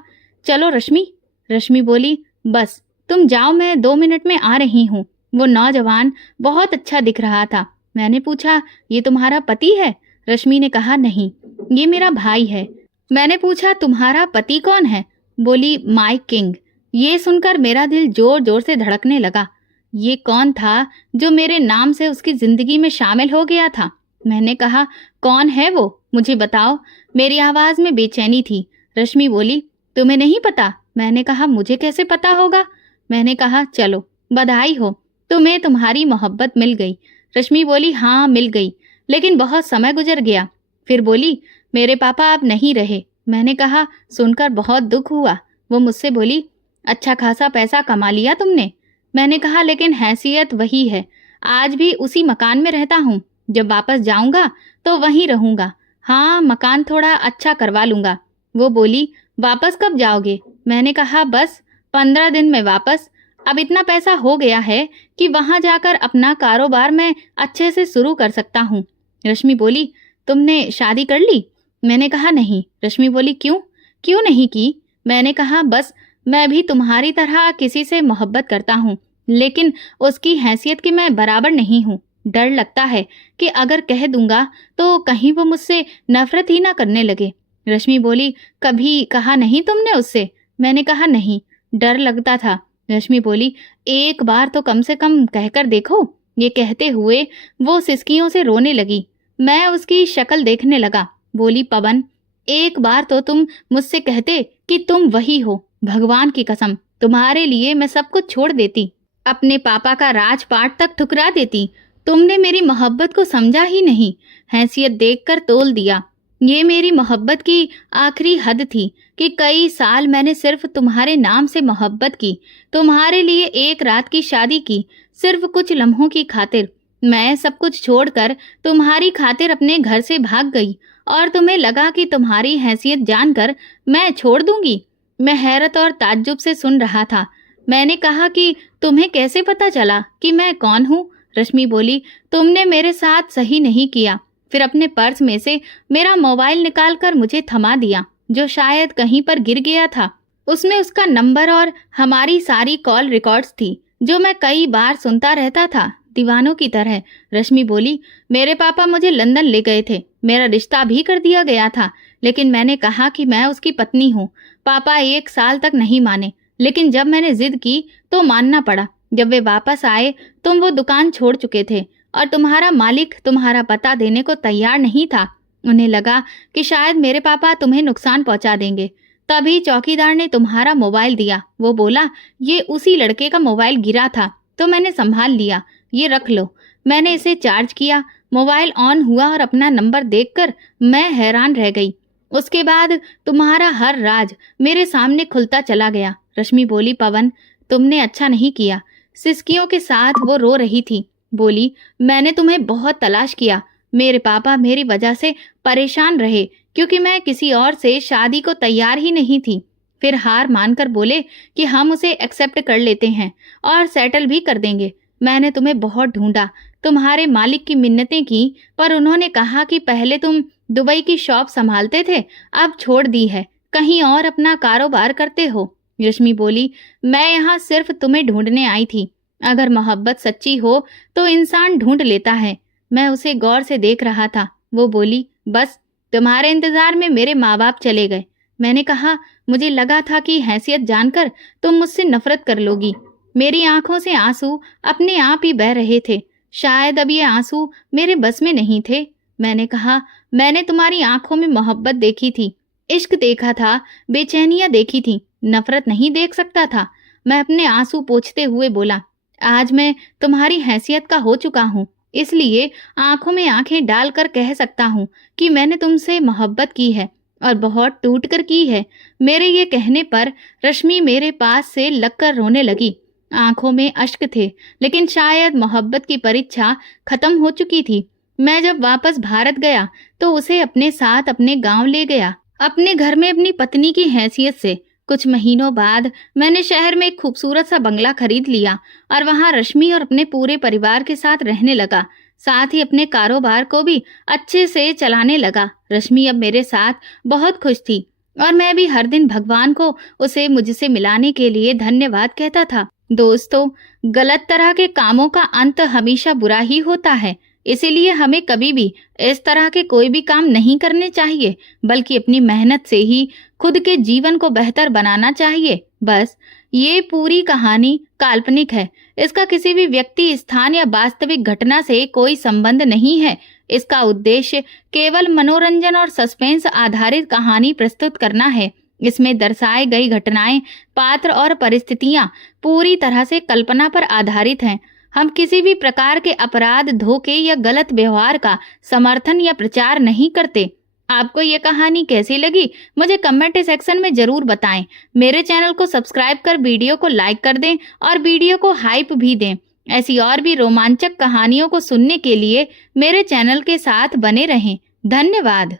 चलो रश्मि। रश्मि बोली, बस तुम जाओ, मैं 2 मिनट में आ रही हूँ। वो नौजवान बहुत अच्छा दिख रहा था। मैंने पूछा, ये तुम्हारा पति है? रश्मि ने कहा, नहीं, ये मेरा भाई है। मैंने पूछा, तुम्हारा पति कौन है? बोली, माइक किंग। ये सुनकर मेरा दिल जोर जोर से धड़कने लगा। ये कौन था जो मेरे नाम से उसकी जिंदगी में शामिल हो गया था? मैंने कहा, कौन है वो, मुझे बताओ। मेरी आवाज में बेचैनी थी। रश्मि बोली, तुम्हें नहीं पता? मैंने कहा, मुझे कैसे पता होगा? मैंने कहा, चलो, बधाई हो, तुम्हें तुम्हारी मोहब्बत मिल गई। रश्मि बोली, हाँ मिल गई, लेकिन बहुत समय गुजर गया। फिर बोली, मेरे पापा अब नहीं रहे। मैंने कहा, सुनकर बहुत दुख हुआ। वो मुझसे बोली, अच्छा खासा पैसा कमा लिया तुमने? मैंने कहा, लेकिन हैसियत वही है, आज भी उसी मकान में रहता हूँ। जब वापस जाऊंगा तो वहीं रहूंगा। हाँ, मकान थोड़ा अच्छा करवा लूंगा। वो बोली, वापस कब जाओगे? मैंने कहा, बस 15 दिन में वापस। अब इतना पैसा हो गया है कि वहां जाकर अपना कारोबार मैं अच्छे से शुरू कर सकता हूँ। रश्मि बोली, तुमने शादी कर ली? मैंने कहा, नहीं। रश्मि बोली, क्यों? क्यों नहीं की? मैंने कहा, बस मैं भी तुम्हारी तरह किसी से मोहब्बत करता हूँ, लेकिन उसकी हैसियत की मैं बराबर नहीं हूँ। डर लगता है कि अगर कह दूंगा तो कहीं वो मुझसे नफरत ही ना करने लगे। रश्मि बोली, कभी कहा नहीं तुमने उससे? मैंने कहा, नहीं, डर लगता था। रश्मि बोली, एक बार तो कम से कम कहकर देखो। ये कहते हुए वो सिसकियों से रोने लगी। मैं उसकी शक्ल देखने लगा। बोली, पवन, एक बार तो तुम मुझसे कहते कि तुम वही हो। भगवान की कसम, तुम्हारे लिए मैं सब कुछ छोड़ देती, अपने पापा का राजपाट तक ठुकरा देती। तुमने मेरी मोहब्बत को समझा ही नहीं, हैसियत देखकर तोल दिया। ये मेरी मोहब्बत की आखिरी हद थी कि कई साल मैंने सिर्फ तुम्हारे नाम से मोहब्बत की, तुम्हारे लिए एक रात की शादी की, सिर्फ कुछ लम्हों की खातिर। मैं सब कुछ छोड़कर तुम्हारी खातिर अपने घर से भाग गई और तुम्हें लगा कि तुम्हारी हैसियत जानकर मैं छोड़ दूंगी। मैं हैरत और ताज्जुब से सुन रहा था। मैंने कहा कि तुम्हें कैसे पता चला कि मैं कौन हूँ? रश्मि बोली, तुमने मेरे साथ सही नहीं किया। फिर अपने पर्स में से मेरा मोबाइल निकालकर मुझे थमा दिया, जो शायद कहीं पर गिर गया था। उसमें उसका नंबर और हमारी सारी कॉल रिकॉर्ड्स थी, जो मैं कई बार सुनता रहता था, दीवानों की तरह। रश्मि बोली, मेरे पापा मुझे लंदन ले गए थे, मेरा रिश्ता भी कर दिया गया था, लेकिन मैंने कहा कि मैं उसकी पत्नी हूँ। पापा 1 साल तक नहीं माने, लेकिन जब मैंने जिद की तो मानना पड़ा। जब वे वापस आए तुम वो दुकान छोड़ चुके थे और तुम्हारा मालिक तुम्हारा पता देने को तैयार नहीं था। उन्हें लगा कि शायद मेरे पापा तुम्हें नुकसान पहुंचा देंगे। तभी चौकीदार ने तुम्हारा मोबाइल दिया। वो बोला ये उसी लड़के का मोबाइल गिरा था, तो मैंने संभाल लिया, ये रख लो। मैंने इसे चार्ज किया, मोबाइल ऑन हुआ और अपना नंबर देखकर मैं हैरान रह गई। उसके बाद तुम्हारा हर राज मेरे सामने खुलता चला गया। रश्मि बोली, पवन तुमने अच्छा नहीं किया। सिसकियों के साथ वो रो रही थी। बोली, मैंने तुम्हें बहुत तलाश किया। मेरे पापा मेरी वजह से परेशान रहे क्योंकि मैं किसी और से शादी को तैयार ही नहीं थी। फिर हार मानकर बोले कि हम उसे एक्सेप्ट कर लेते हैं और सेटल भी कर देंगे। मैंने तुम्हें बहुत ढूंढा, तुम्हारे मालिक की मिन्नतें की, पर उन्होंने कहा कि पहले तुम दुबई की शॉप संभालते थे, अब छोड़ दी है, कहीं और अपना कारोबार करते हो। रश्मि बोली, मैं यहाँ सिर्फ तुम्हें ढूंढने आई थी। अगर मोहब्बत सच्ची हो तो इंसान ढूंढ लेता है। मैं उसे गौर से देख रहा था। वो बोली, बस तुम्हारे इंतजार में मेरे माँ बाप चले गए। मैंने कहा, मुझे लगा था कि हैसियत जानकर तुम मुझसे नफरत कर लोगी। मेरी आंखों से आंसू अपने आप ही बह रहे थे। शायद अब ये आंसू मेरे बस में नहीं थे। मैंने कहा, मैंने तुम्हारी आंखों में मोहब्बत देखी थी, इश्क देखा था, बेचैनियां देखी थी, नफरत नहीं देख सकता था। मैं अपने आंसू पोंछते हुए बोला, आज मैं तुम्हारी हैसियत का हो चुका हूँ, इसलिए आंखों में आंखें डालकर कह सकता हूँ कि मैंने तुमसे मोहब्बत की है और बहुत टूट कर की है। मेरे ये कहने पर रश्मि मेरे पास से लगकर रोने लगी। आंखों में अश्क थे, लेकिन शायद मोहब्बत की परीक्षा खत्म हो चुकी थी। मैं जब वापस भारत गया तो उसे अपने साथ अपने गांव ले गया, अपने घर में अपनी पत्नी की हैसियत से। कुछ महीनों बाद मैंने शहर में एक खूबसूरत सा बंगला खरीद लिया और वहां रश्मि और अपने पूरे परिवार के साथ रहने लगा। साथ ही अपने कारोबार को भी अच्छे से चलाने लगा। रश्मि अब मेरे साथ बहुत खुश थी और मैं भी हर दिन भगवान को उसे मुझसे मिलाने के लिए धन्यवाद कहता था। दोस्तों, गलत तरह के कामों का अंत हमेशा बुरा ही होता है, इसीलिए हमें कभी भी इस तरह के कोई भी काम नहीं करने चाहिए, बल्कि अपनी मेहनत से ही खुद के जीवन को बेहतर बनाना चाहिए। बस ये पूरी कहानी काल्पनिक है, इसका किसी भी व्यक्ति, स्थान या वास्तविक घटना से कोई संबंध नहीं है। इसका उद्देश्य केवल मनोरंजन और सस्पेंस आधारित कहानी प्रस्तुत करना है। इसमें दर्शाई गई घटनाएं, पात्र और परिस्थितियां पूरी तरह से कल्पना पर आधारित हैं। हम किसी भी प्रकार के अपराध, धोखे या गलत व्यवहार का समर्थन या प्रचार नहीं करते। आपको ये कहानी कैसी लगी मुझे कमेंट सेक्शन में जरूर बताएं। मेरे चैनल को सब्सक्राइब कर वीडियो को लाइक कर दें और वीडियो को हाइप भी दें। ऐसी और भी रोमांचक कहानियों को सुनने के लिए मेरे चैनल के साथ बने रहें। धन्यवाद।